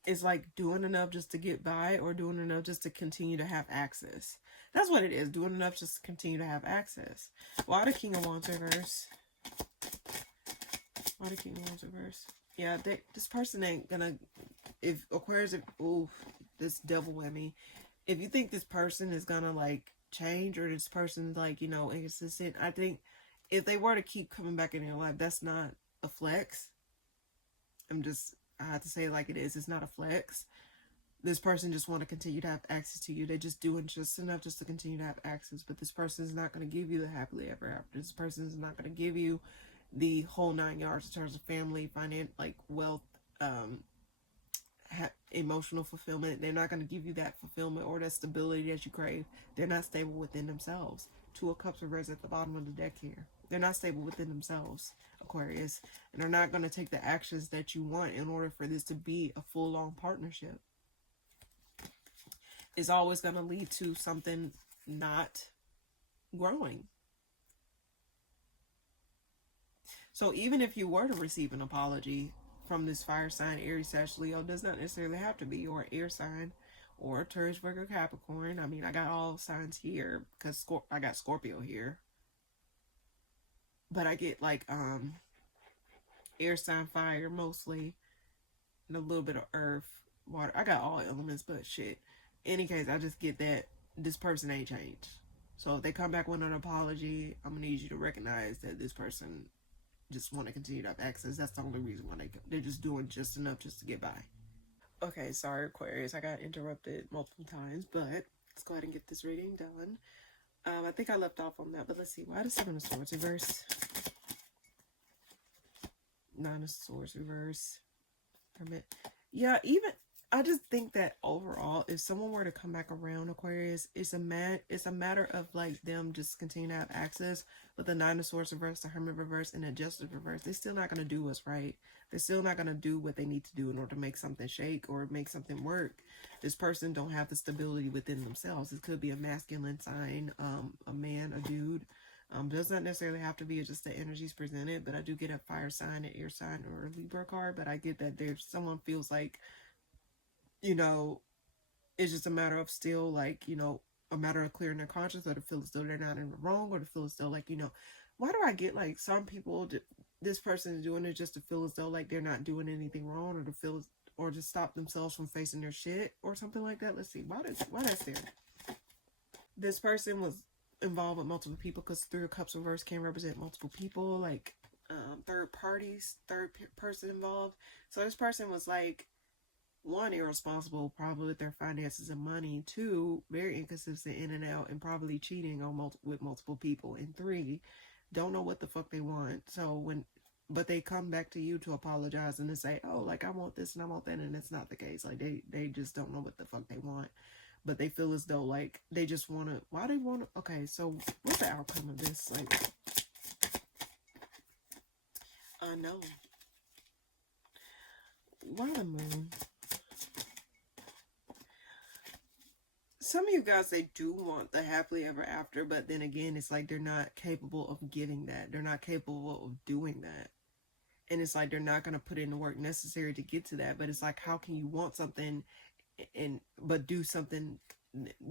It's like doing enough just to get by, or doing enough just to continue to have access. That's what it is. Doing enough just to continue to have access. Why the King of Wands reverse? Why the King of Wands reverse? Yeah, this person ain't gonna... If Aquarius... Ooh, this double whammy. If you think this person is gonna, like, change, or this person's, like, you know, inconsistent, I think if they were to keep coming back in your life, that's not a flex. I have to say it like it is. It's not a flex. This person just want to continue to have access to you. They're just doing just enough just to continue to have access. But this person is not going to give you the happily ever after. This person is not going to give you the whole 9 yards in terms of family, finance, like wealth, emotional fulfillment. They're not going to give you that fulfillment or that stability that you crave. They're not stable within themselves. Two of Cups reversed at the bottom of the deck here. They're not stable within themselves, Aquarius. And they're not going to take the actions that you want in order for this to be a full-on partnership. It's always going to lead to something not growing. So even if you were to receive an apology from this fire sign, Aries, Sagittarius, Leo, does not necessarily have to be, or air sign, or Taurus, Virgo, Capricorn. I mean, I got all signs here because I got Scorpio here. But I get like air sign, fire mostly, and a little bit of earth, water. I got all elements, but shit. In any case, I just get that this person ain't changed. So if they come back with an apology, I'm gonna need you to recognize that this person just want to continue to have access. That's the only reason why they're just doing just enough just to get by. Okay, sorry Aquarius, I got interrupted multiple times, but let's go ahead and get this reading done. I think I left off on that, but let's see. Why the Seven of Swords reverse? Nine of Swords reverse. Permit. Yeah, even I just think that overall, if someone were to come back around, Aquarius, it's a matter of like them just continuing to have access. With the Nine of Swords reverse, the Hermit reverse, and the Justice reverse, they're still not gonna do what's right. They're still not gonna do what they need to do in order to make something shake or make something work. This person don't have the stability within themselves. It could be a masculine sign, a man, a dude. Does not necessarily have to be just the energies presented, but I do get a fire sign, an air sign, or a Libra card. But I get that there's someone feels like, you know, it's just a matter of still like, you know, a matter of clearing their conscience, or to feel as though they're not in the wrong, or to feel as though like, you know, why do I get like some people, this person is doing it just to feel as though like they're not doing anything wrong, or to feel, or just stop themselves from facing their shit or something like that. Let's see, why that's there. This person was involved with multiple people, because Three of Cups reverse can represent multiple people, like third parties, person involved. So this person was like, one, irresponsible probably with their finances and money. Two, very inconsistent in and out, and probably cheating on with multiple people. And three, don't know what the fuck they want. So but they come back to you to apologize and to say, oh, like I want this and I want that, and it's not the case. Like they just don't know what the fuck they want. But they feel as though like they just want to, why they want to, okay, so what's the outcome of this? Like, no. Why the Moon? Some of you guys, they do want the happily ever after, but then again, it's like they're not capable of giving that. They're not capable of doing that. And it's like they're not going to put in the work necessary to get to that. But it's like, how can you want something but do something,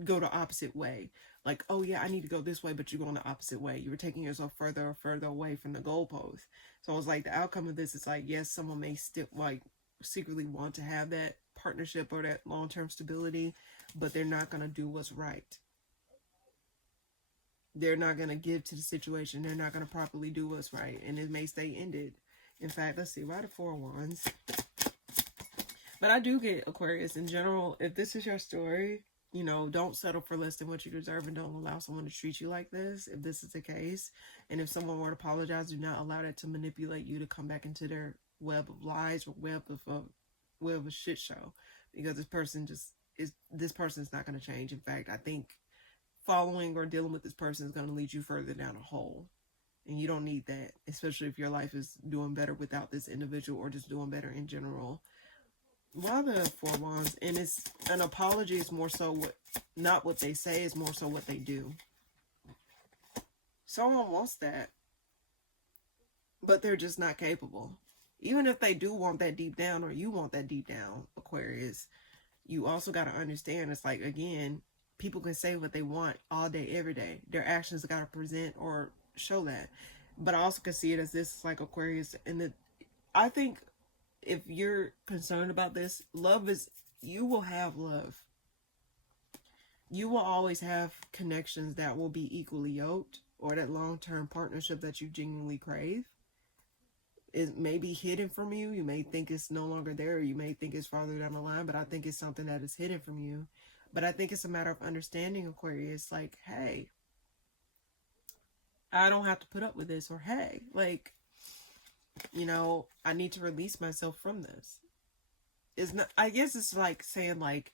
go the opposite way? Like, oh yeah, I need to go this way, but you're going the opposite way. You were taking yourself further and further away from the goalpost. So it's like the outcome of this is like, yes, someone may still like secretly want to have that partnership or that long-term stability, but they're not going to do what's right. They're not going to give to the situation. They're not going to properly do what's right, and it may stay ended. In fact, let's see, why the Four of Wands? But I do get Aquarius in general. If this is your story, you know, don't settle for less than what you deserve and don't allow someone to treat you like this. If this is the case, and if someone were to apologize, do not allow that to manipulate you to come back into their web of lies or web of a shit show, because this person is not going to change. In fact, I think following or dealing with this person is going to lead you further down a hole. And you don't need that, especially if your life is doing better without this individual or just doing better in general. Why the Four Wands? And it's an apology is more so not what they say, is more so what they do. Someone wants that, but they're just not capable. Even if they do want that deep down, or you want that deep down, Aquarius, you also got to understand, it's like, again, people can say what they want all day, every day. Their actions got to present or show that. But I also can see it as this, like, Aquarius, and I think if you're concerned about this, you will have love. You will always have connections that will be equally yoked, or that long-term partnership that you genuinely crave. It may be hidden from you. You may think it's no longer there. You may think it's farther down the line, but I think it's something that is hidden from you. But I think it's a matter of understanding, Aquarius, like, hey, I don't have to put up with this, or hey, like, you know, I need to release myself from this. I guess it's like saying, like,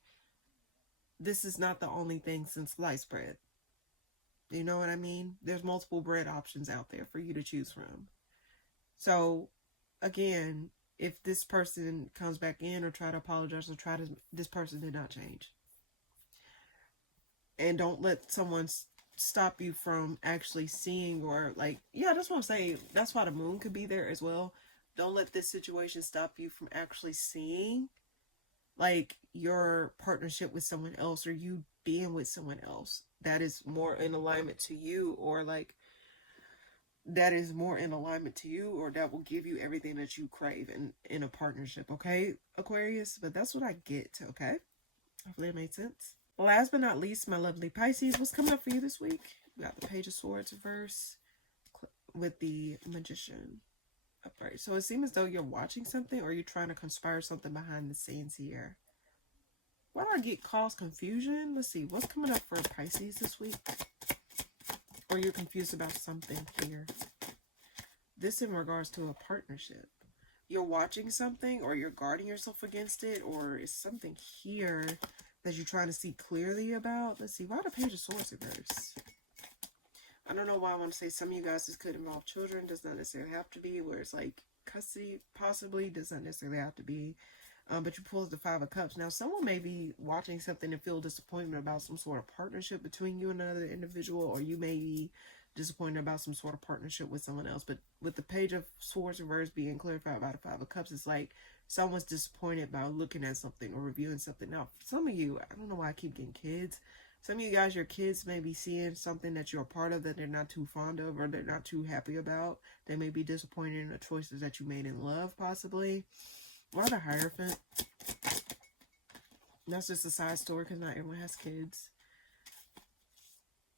this is not the only thing since sliced bread. You know what I mean? There's multiple bread options out there for you to choose from. So, again, if this person comes back in or try to apologize or this person did not change. And don't let someone stop you from actually seeing, or like, yeah, that's what I'm saying. That's why the moon could be there as well. Don't let this situation stop you from actually seeing, like, your partnership with someone else, or you being with someone else that is more in alignment to you, or like that is more in alignment to you, or that will give you everything that you crave in a partnership. Okay, Aquarius? But that's what I get, okay? Hopefully it made sense. Last but not least, my lovely Pisces, what's coming up for you this week? We got the Page of Swords reverse with the Magician upright. So it seems as though you're watching something, or you're trying to conspire something behind the scenes here. Why do I get cause confusion? Let's see, what's coming up for Pisces this week? Or you're confused about something here. This in regards to a partnership. You're watching something, or you're guarding yourself against it, or is something here that you're trying to see clearly about. Let's see, why the Page of Swords reverse? I don't know why I want to say some of you guys, this could involve children. Does not necessarily have to be. Where it's like custody, possibly. Does not necessarily have to be. But you pull the Five of Cups. Now, someone may be watching something and feel disappointment about some sort of partnership between you and another individual, or you may be disappointed about some sort of partnership with someone else. But with the Page of Swords reverse being clarified by the Five of Cups, it's like someone's disappointed by looking at something or reviewing something. Now, for some of you, I don't know why I keep getting kids. Some of you guys, your kids may be seeing something that you're a part of that they're not too fond of, or they're not too happy about. They may be disappointed in the choices that you made in love, possibly. Why the Hierophant? That's just a side story, because not everyone has kids.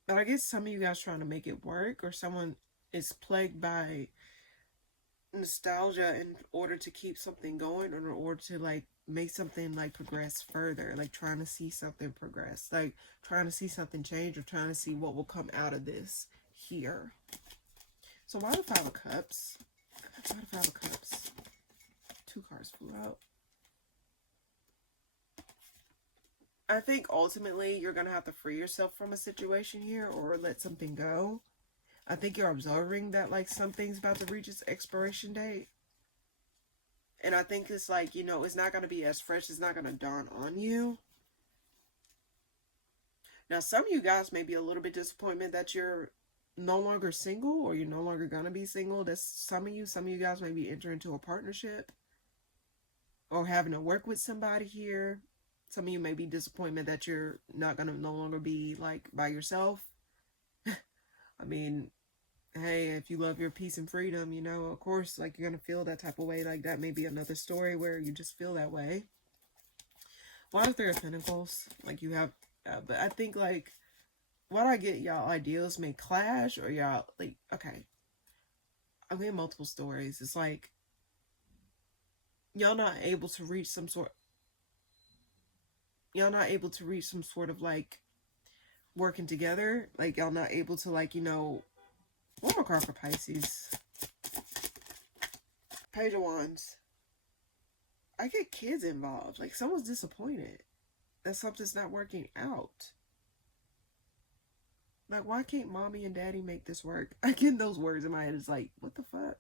But I guess some of you guys trying to make it work, or someone is plagued by nostalgia in order to keep something going, or in order to like make something like progress further, like trying to see something progress, like trying to see something change, or trying to see what will come out of this here. So why the Five of Cups? Why the Five of Cups? Two cards flew out. I think ultimately you're going to have to free yourself from a situation here, or let something go. I think you're observing that like something's about to reach its expiration date. And I think it's like, you know, it's not going to be as fresh. It's not going to dawn on you. Now, some of you guys may be a little bit disappointed that you're no longer single, or you're no longer going to be single. That's some of you. Some of you guys may be entering into a partnership, or having to work with somebody here. Some of you may be disappointed that you're not going to no longer be like by yourself. I mean, hey, if you love your peace and freedom, you know, of course, like, you're going to feel that type of way. Like, that may be another story where you just feel that way. Why is there a Pentacles? Like, you have, but I think, like, what I get, y'all ideals may clash, or y'all, like, okay, I'm getting multiple stories. It's like, y'all not able to reach some sort, y'all not able to reach some sort of like working together. Like y'all not able to like, you know, one more card for Pisces. Page of Wands. I get kids involved. Like someone's disappointed that something's not working out. Like, why can't mommy and daddy make this work? I get those words in my head. It's like, what the fuck?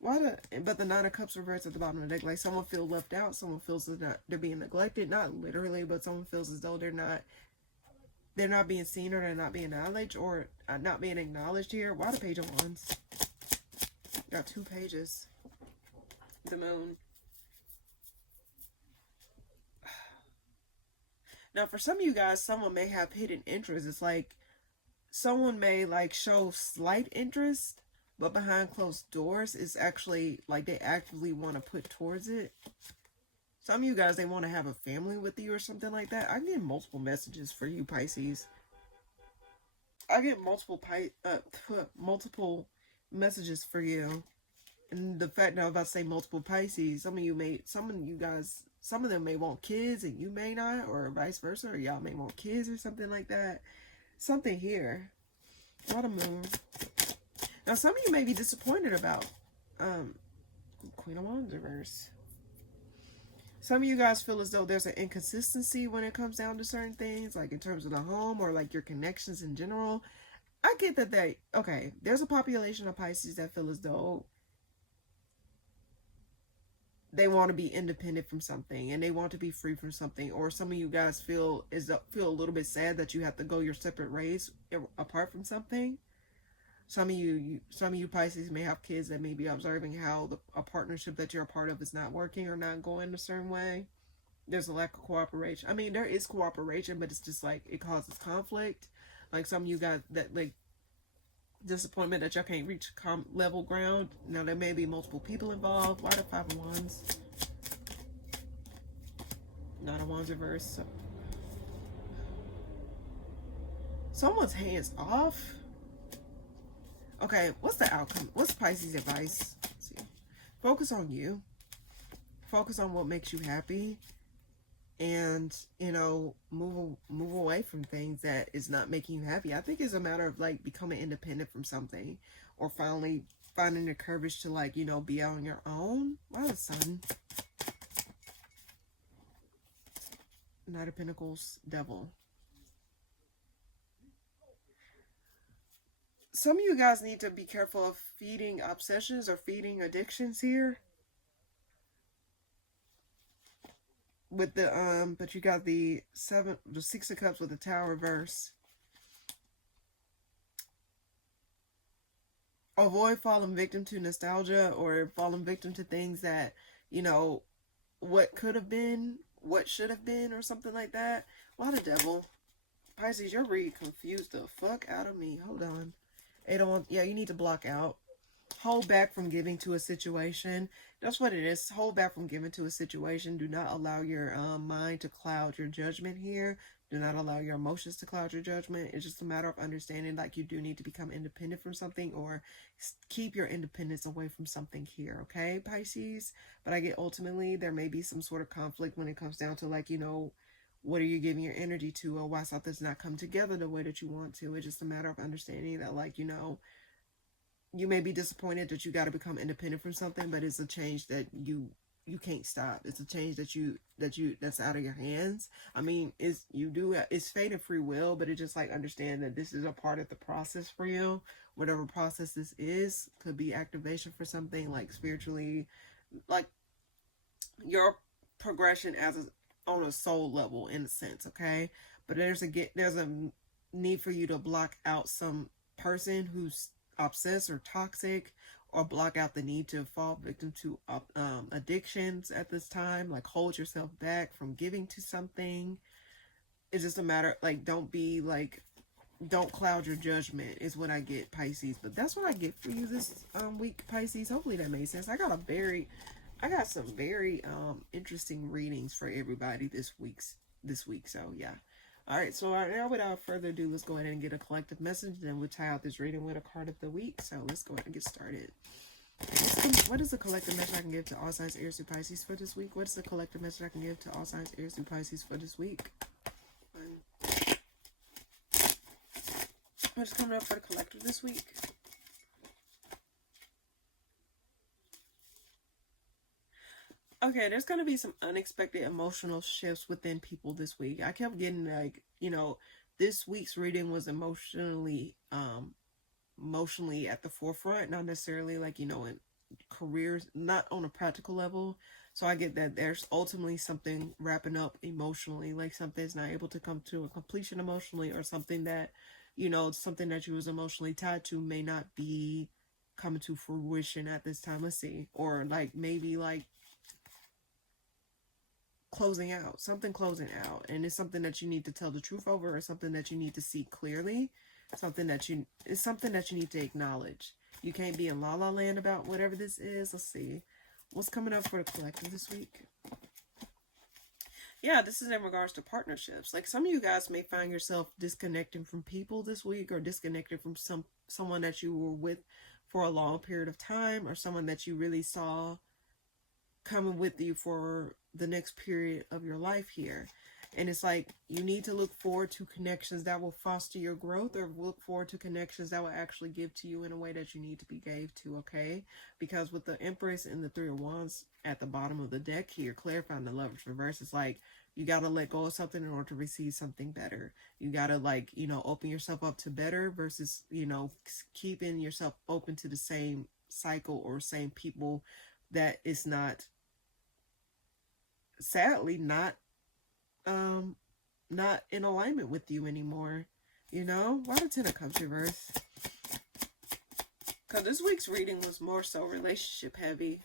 But the Nine of Cups reverts at the bottom of the deck. Like, someone feels left out. Someone feels they're being neglected. Not literally, but someone feels as though they're not being seen, or they're not being acknowledged, or not being acknowledged here. Why the Page of Wands? Got 2 pages. The Moon. Now, for some of you guys, someone may have hidden interest. It's like someone may like show slight interest, but behind closed doors, it's actually like they actively want to put towards it. Some of you guys, they want to have a family with you or something like that. I get multiple messages for you, Pisces. I get multiple messages for you. And the fact that I'm about to say multiple Pisces, some of them may want kids and you may not, or vice versa, or y'all may want kids or something like that. Something here. A lot of Moon. Now, some of you may be disappointed about Queen of Wands reverse. Some of you guys feel as though there's an inconsistency when it comes down to certain things, like in terms of the home or like your connections in general. I get that okay, there's a population of Pisces that feel as though they want to be independent from something and they want to be free from something. Or some of you guys feel a little bit sad that you have to go your separate ways apart from something. Some of you Pisces may have kids that may be observing how a partnership that you're a part of is not working or not going a certain way. There's a lack of cooperation. I mean, there is cooperation, but it's just like it causes conflict. Like some of you got that like disappointment that y'all can't reach level ground. Now there may be multiple people involved. Why the 5 of Wands? Nine of Wands reverse. So someone's hands off. Okay, what's the outcome? What's Pisces' advice? Let's see. Focus on you. Focus on what makes you happy. And, you know, move away from things that is not making you happy. I think it's a matter of, like, becoming independent from something. Or finally finding the courage to, like, you know, be out on your own. Why the Sun? Knight of Pentacles, Devil. Some of you guys need to be careful of feeding obsessions or feeding addictions here. With the but you got the 6 of Cups with the Tower reverse. Avoid falling victim to nostalgia or falling victim to things that, you know, what could have been, what should have been, or something like that. Why the Devil? Pisces, you're really confused the fuck out of me. Hold on. Yeah, you need to block out. Hold back from giving to a situation. That's what it is. Hold back from giving to a situation. Do not allow your mind to cloud your judgment here. Do not allow your emotions to cloud your judgment. It's just a matter of understanding like you do need to become independent from something or keep your independence away from something here. Okay, Pisces? But I get ultimately there may be some sort of conflict when it comes down to like, you know, what are you giving your energy to, or why something's not come together the way that you want to. It's just a matter of understanding that, like, you know, you may be disappointed that you got to become independent from something, but it's a change that you can't stop. It's a change that's out of your hands. I mean, it's fate and free will, but it just like understand that this is a part of the process for you. Whatever process this is, could be activation for something like spiritually, like your progression on a soul level in a sense, okay? But there's a need for you to block out some person who's obsessed or toxic, or block out the need to fall victim to addictions at this time. Like hold yourself back from giving to something. It's just a matter like don't cloud your judgment is what I get, Pisces. But that's what I get for you this week, Pisces. Hopefully that made sense. I got some very interesting readings for everybody this week. So yeah. All right, so now without further ado, let's go ahead and get a collective message. Then we'll tie out this reading with a card of the week. So let's go ahead and get started. What is the collective message I can give to all signs Aries through Pisces for this week? What is the collective message I can give to all signs Aries through Pisces for this week? What's coming up for the collective this week? Okay, there's going to be some unexpected emotional shifts within people this week. I kept getting like, this week's reading was emotionally at the forefront, not necessarily like, in careers, not on a practical level. So I get that there's ultimately something wrapping up emotionally, like something's not able to come to a completion emotionally, or something that, something that you was emotionally tied to may not be coming to fruition at this time. Let's see. Or like maybe like closing out, and it's something that you need to tell the truth over, or something that you need to see clearly, something that you need to acknowledge. You can't be in la la land about whatever this is. Let's see what's coming up for the collective this week. Yeah, this is in regards to partnerships. Like, some of you guys may find yourself disconnecting from people this week, or disconnected from someone that you were with for a long period of time, or someone that you really saw coming with you for the next period of your life here. And it's like, you need to look forward to connections that will foster your growth, or look forward to connections that will actually give to you in a way that you need to be gave to, okay? Because with the Empress and the Three of Wands at the bottom of the deck here, clarifying the Lover's reverse, it's like, you got to let go of something in order to receive something better. You got to, like, open yourself up to better, versus, keeping yourself open to the same cycle or same people that is not, sadly, not in alignment with you anymore. Why the Ten of Cups reverse? Because this week's reading was more so relationship heavy.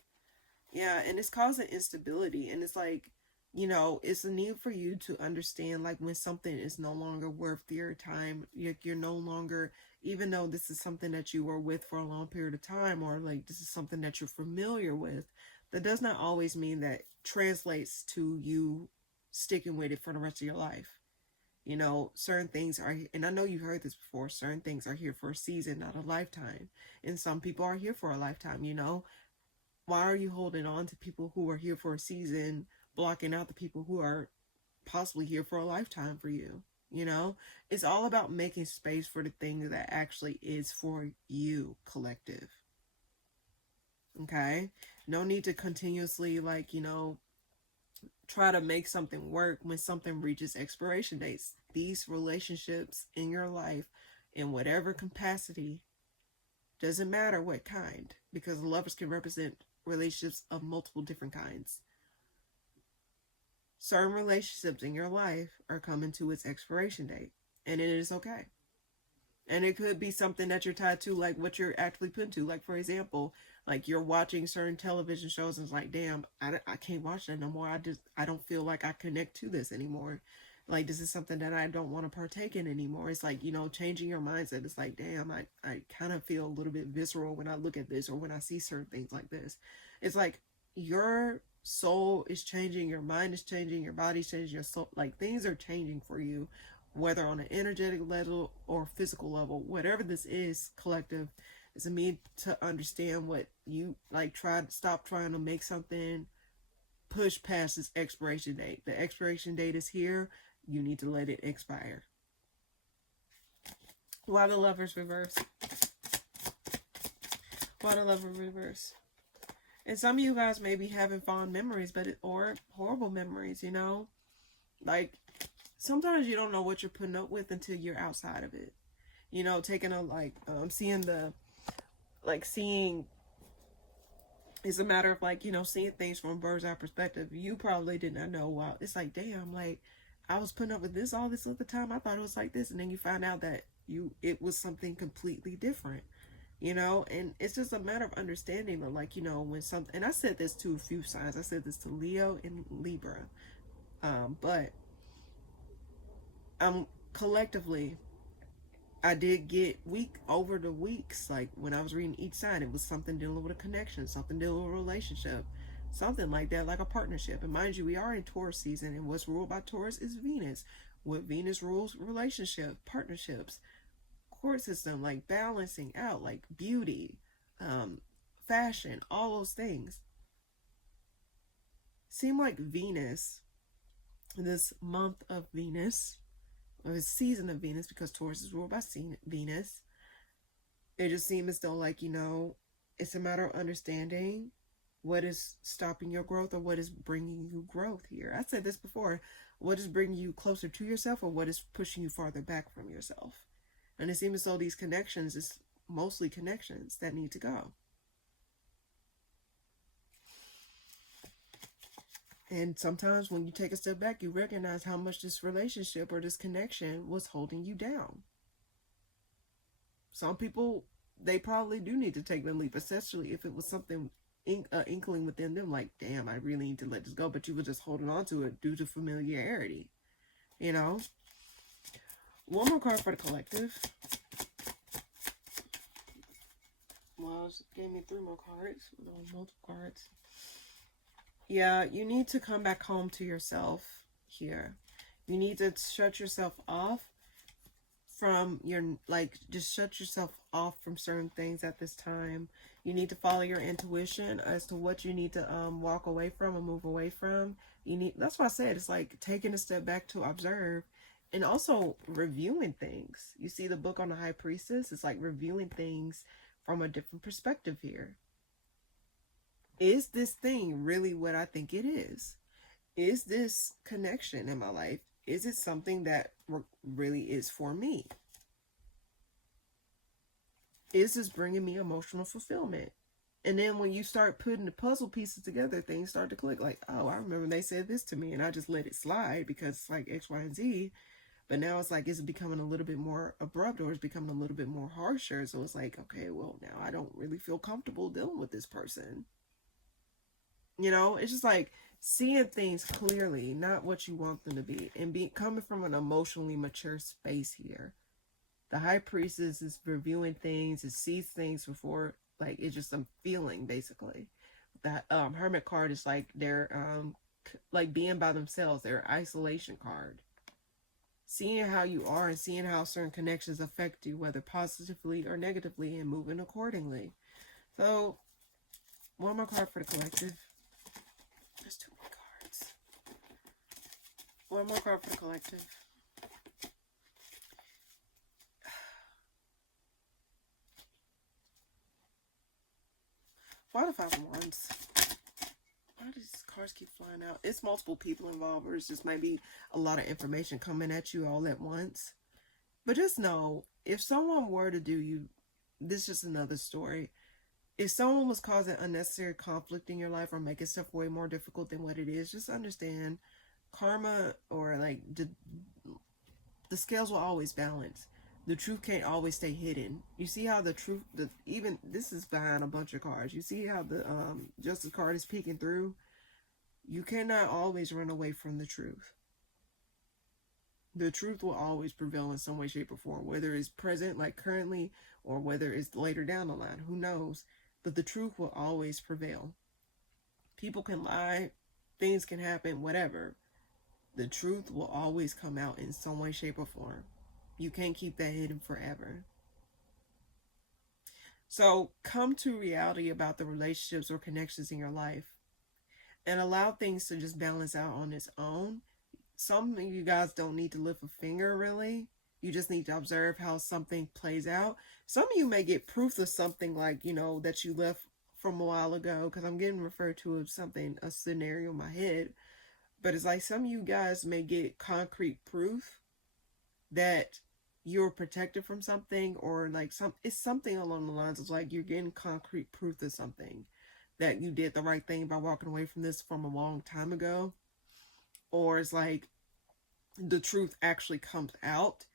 Yeah, and it's causing instability. And it's like, it's a need for you to understand, like, when something is no longer worth your time. You're no longer, even though this is something that you were with for a long period of time, or like this is something that you're familiar with, that does not always mean that translates to you sticking with it for the rest of your life. Certain things are, and I know you've heard this before, certain things are here for a season, not a lifetime. And some people are here for a lifetime. Why are you holding on to people who are here for a season, blocking out the people who are possibly here for a lifetime for you? It's all about making space for the thing that actually is for you, collective. Okay? No need to continuously, like, try to make something work when something reaches expiration dates. These relationships in your life, in whatever capacity, doesn't matter what kind, because lovers can represent relationships of multiple different kinds. Certain relationships in your life are coming to its expiration date, and it is okay. And it could be something that you're tied to, like what you're actually put into. Like, for example, like you're watching certain television shows and it's like, damn, I can't watch that no more. I don't feel like I connect to this anymore. Like, this is something that I don't want to partake in anymore. It's like, changing your mindset. It's like, damn, I kind of feel a little bit visceral when I look at this, or when I see certain things like this. It's like your soul is changing, your mind is changing, your body's changing, your soul, like, things are changing for you, whether on an energetic level or physical level. Whatever this is, collective, is a need to understand what you, like, stop trying to make something push past its expiration date. The expiration date is here. You need to let it expire. Why the Lovers reverse? Why the Lover reverse? And some of you guys may be having fond memories, or horrible memories, Like, sometimes you don't know what you're putting up with until you're outside of it. Taking a, like, seeing is a matter of, like, seeing things from a bird's eye perspective. You probably did not know. Wow, it's like, damn, like, I was putting up with this all this other time. I thought it was like this. And then you find out that it was something completely different. And it's just a matter of understanding that, like, when something, and I said this to a few signs. I said this to Leo and Libra. But collectively, I did get over the weeks, like, when I was reading each sign, it was something dealing with a connection, something dealing with a relationship, something like that, like a partnership. And mind you, we are in Taurus season, and what's ruled by Taurus is Venus. What Venus rules, relationship, partnerships, court system, like balancing out, like beauty, fashion, all those things. Seem like Venus, this month of Venus, or this season of Venus, because Taurus is ruled by Venus, it just seems as though, like, you know, it's a matter of understanding what is stopping your growth or what is bringing you growth here. I said this before. What is bringing you closer to yourself or what is pushing you farther back from yourself? And it seems as though these connections is mostly connections that need to go. And sometimes when you take a step back, you recognize how much this relationship or this connection was holding you down. Some people, they probably do need to take the leap, especially if it was something inkling within them, like, damn, I really need to let this go, but you were just holding on to it due to familiarity, you know. One more card for the collective. Well, it gave me 3 more cards, multiple cards. Yeah, you need to come back home to yourself here. You need to shut yourself off from your, like, just shut yourself off from certain things at this time. You need to follow your intuition as to what you need to walk away from and move away from. You need, that's why I said it's like taking a step back to observe and also reviewing things. You see the book on the High Priestess, it's like reviewing things from a different perspective here. Is this thing really what I think it is? Is this connection in my life, is it something that really is for me? Is this bringing me emotional fulfillment? And then when you start putting the puzzle pieces together, things start to click. Like, oh, I remember they said this to me and I just let it slide because it's like X, Y, and Z. But now it's like, it's becoming a little bit more abrupt, or it's becoming a little bit more harsher. So it's like, okay, well, now I don't really feel comfortable dealing with this person. You know, it's just like seeing things clearly, not what you want them to be, and coming from an emotionally mature space here. The High Priestess is reviewing things, it sees things before, like, it's just a feeling, basically. That Hermit card is like they're like being by themselves, their isolation card. Seeing how you are and seeing how certain connections affect you, whether positively or negatively, and moving accordingly. So, one more card for the collective. There's 2 more cards. One more card for the collective. Why the 5 of Wands? Why do these cards keep flying out? It's multiple people involved, or it's just maybe a lot of information coming at you all at once. But just know, if someone were to do you, this is just another story. If someone was causing unnecessary conflict in your life or making stuff way more difficult than what it is, just understand karma, or like the scales will always balance. The truth can't always stay hidden. You see how the truth, even this is behind a bunch of cards. You see how the Justice card is peeking through. You cannot always run away from the truth. The truth will always prevail in some way, shape, or form, whether it's present, like currently, or whether it's later down the line. Who knows? But the truth will always prevail. People can lie, things can happen, whatever. The truth will always come out in some way, shape, or form. You can't keep that hidden forever. So come to reality about the relationships or connections in your life and allow things to just balance out on its own. Some of you guys don't need to lift a finger, really. You just need to observe how something plays out. Some of you may get proof of something, like, you know, that you left from a while ago, because I'm getting referred to as something, a scenario in my head. But it's like some of you guys may get concrete proof that you're protected from something, or like it's something along the lines of like you're getting concrete proof of something, that you did the right thing by walking away from this from a long time ago. Or it's like the truth actually comes out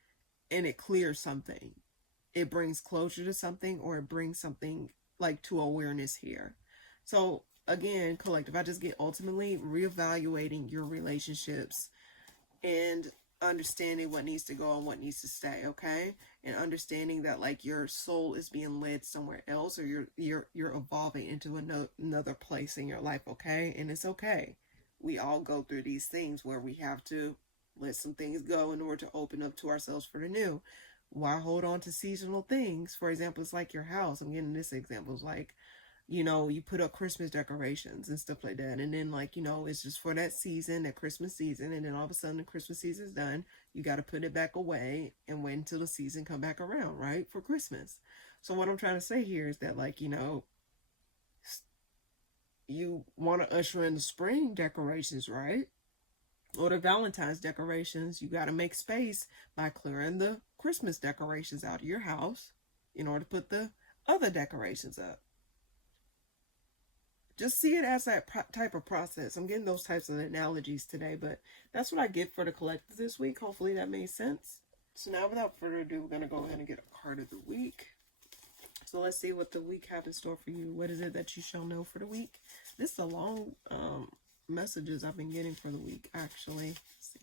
and it clears something. It brings closure to something, or it brings something like to awareness here. So again, collective, I just get ultimately reevaluating your relationships and understanding what needs to go and what needs to stay, okay? And understanding that like your soul is being led somewhere else, or you're evolving into another place in your life, okay? And it's okay. We all go through these things where we have to let some things go in order to open up to ourselves for the new. Why hold on to seasonal things? For example, it's like your house. I'm getting this example. It's like you know, you put up Christmas decorations and stuff like that. And then, like, you know, it's just for that season, that Christmas season. And then all of a sudden the Christmas season's done. You got to put it back away and wait until the season come back around, right? For Christmas. So what I'm trying to say here is that, like, you know, you want to usher in the spring decorations, right? Or the Valentine's decorations. You got to make space by clearing the Christmas decorations out of your house in order to put the other decorations up. Just see it as that type of process. I'm getting those types of analogies today, but that's what I get for the collective this week. Hopefully that made sense. So now, without further ado, we're going to go ahead and get a card of the week. So let's see what the week have in store for you. What is it that you shall know for the week? This is a long messages I've been getting for the week, actually. Let's see.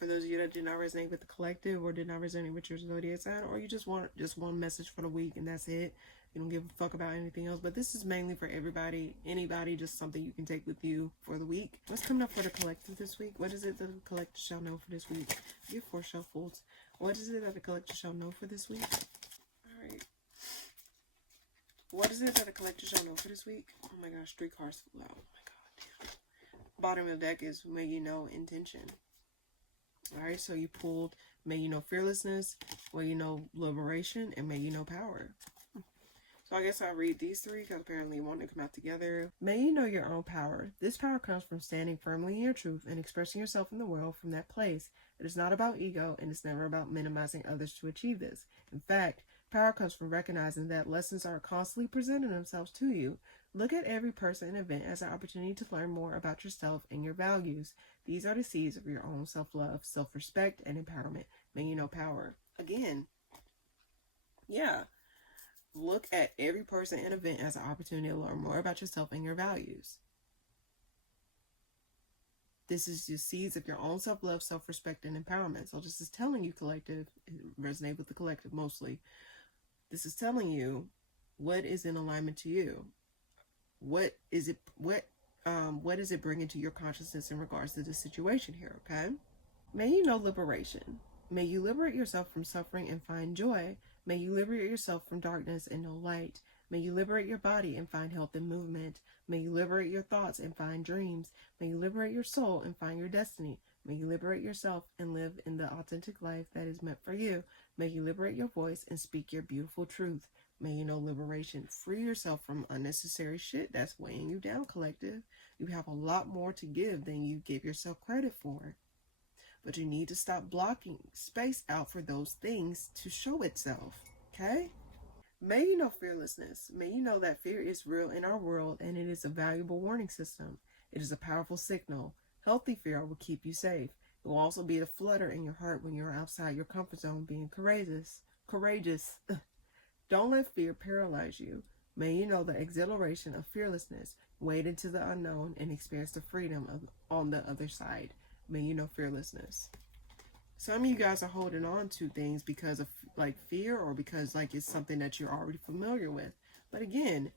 For those of you that did not resonate with the collective, or did not resonate with your zodiac sign, or you just want just one message for the week and that's it, you don't give a fuck about anything else, but this is mainly for everybody, anybody, just something you can take with you for the week. What's coming up for the collective this week? What is it that the collective shall know for this week? Get 4 shuffles. What is it that the collective shall know for this week? All right. What is it that the collective shall know for this week? Oh my gosh, 3 cards flew out. Oh my god, damn. Bottom of the deck is may you know intention. Alright, so you pulled may you know fearlessness, may you know liberation, and may you know power. So I guess I'll read these 3 because apparently one to come out together. May you know your own power. This power comes from standing firmly in your truth and expressing yourself in the world from that place. It is not about ego, and it's never about minimizing others to achieve this. In fact, power comes from recognizing that lessons are constantly presenting themselves to you. Look at every person and event as an opportunity to learn more about yourself and your values. These are the seeds of your own self-love, self-respect, and empowerment. May you know power. Again, yeah. Look at every person and event as an opportunity to learn more about yourself and your values. This is the seeds of your own self-love, self-respect, and empowerment. So this is telling you, collective, resonate with the collective mostly. This is telling you what is in alignment to you. What is it bringing to your consciousness in regards to this situation here, okay? May you know liberation. May you liberate yourself from suffering and find joy. May you liberate yourself from darkness and know light. May you liberate your body and find health and movement. May you liberate your thoughts and find dreams. May you liberate your soul and find your destiny. May you liberate yourself and live in the authentic life that is meant for you. May you liberate your voice and speak your beautiful truth. May you know liberation. Free yourself from unnecessary shit that's weighing you down, collective. You have a lot more to give than you give yourself credit for. But you need to stop blocking space out for those things to show itself, okay? May you know fearlessness. May you know that fear is real in our world and it is a valuable warning system. It is a powerful signal. Healthy fear will keep you safe. It will also be a flutter in your heart when you're outside your comfort zone being courageous. Don't let fear paralyze you. May you know the exhilaration of fearlessness. Wade into the unknown and experience the freedom on the other side. May you know fearlessness. Some of you guys are holding on to things because of like fear or because like it's something that you're already familiar with. But again,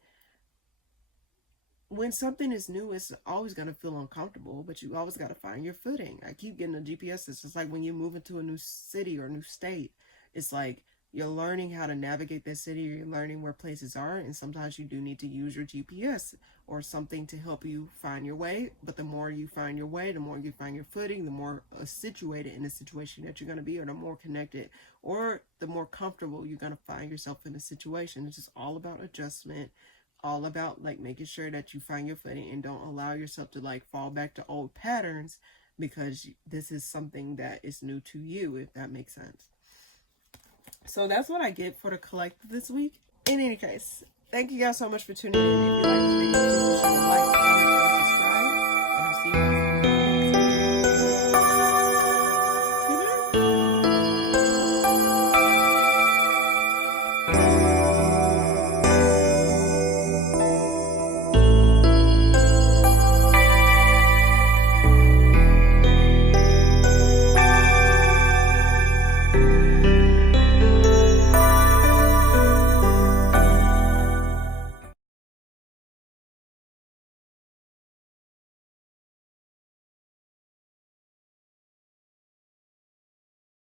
when something is new, it's always going to feel uncomfortable, but you always got to find your footing. I keep getting the GPS. It's just like when you move into a new city or a new state, it's like you're learning how to navigate that city, you're learning where places are, and sometimes you do need to use your GPS or something to help you find your way. But the more you find your way, the more you find your footing, the more situated in the situation that you're going to be, or the more connected, or the more comfortable you're going to find yourself in the situation. It's just all about adjustment, all about like making sure that you find your footing and don't allow yourself to like fall back to old patterns because this is something that is new to you, if that makes sense. So that's what I get for the collective this week. In any case, thank you guys so much for tuning in. If you like this video, please share, like,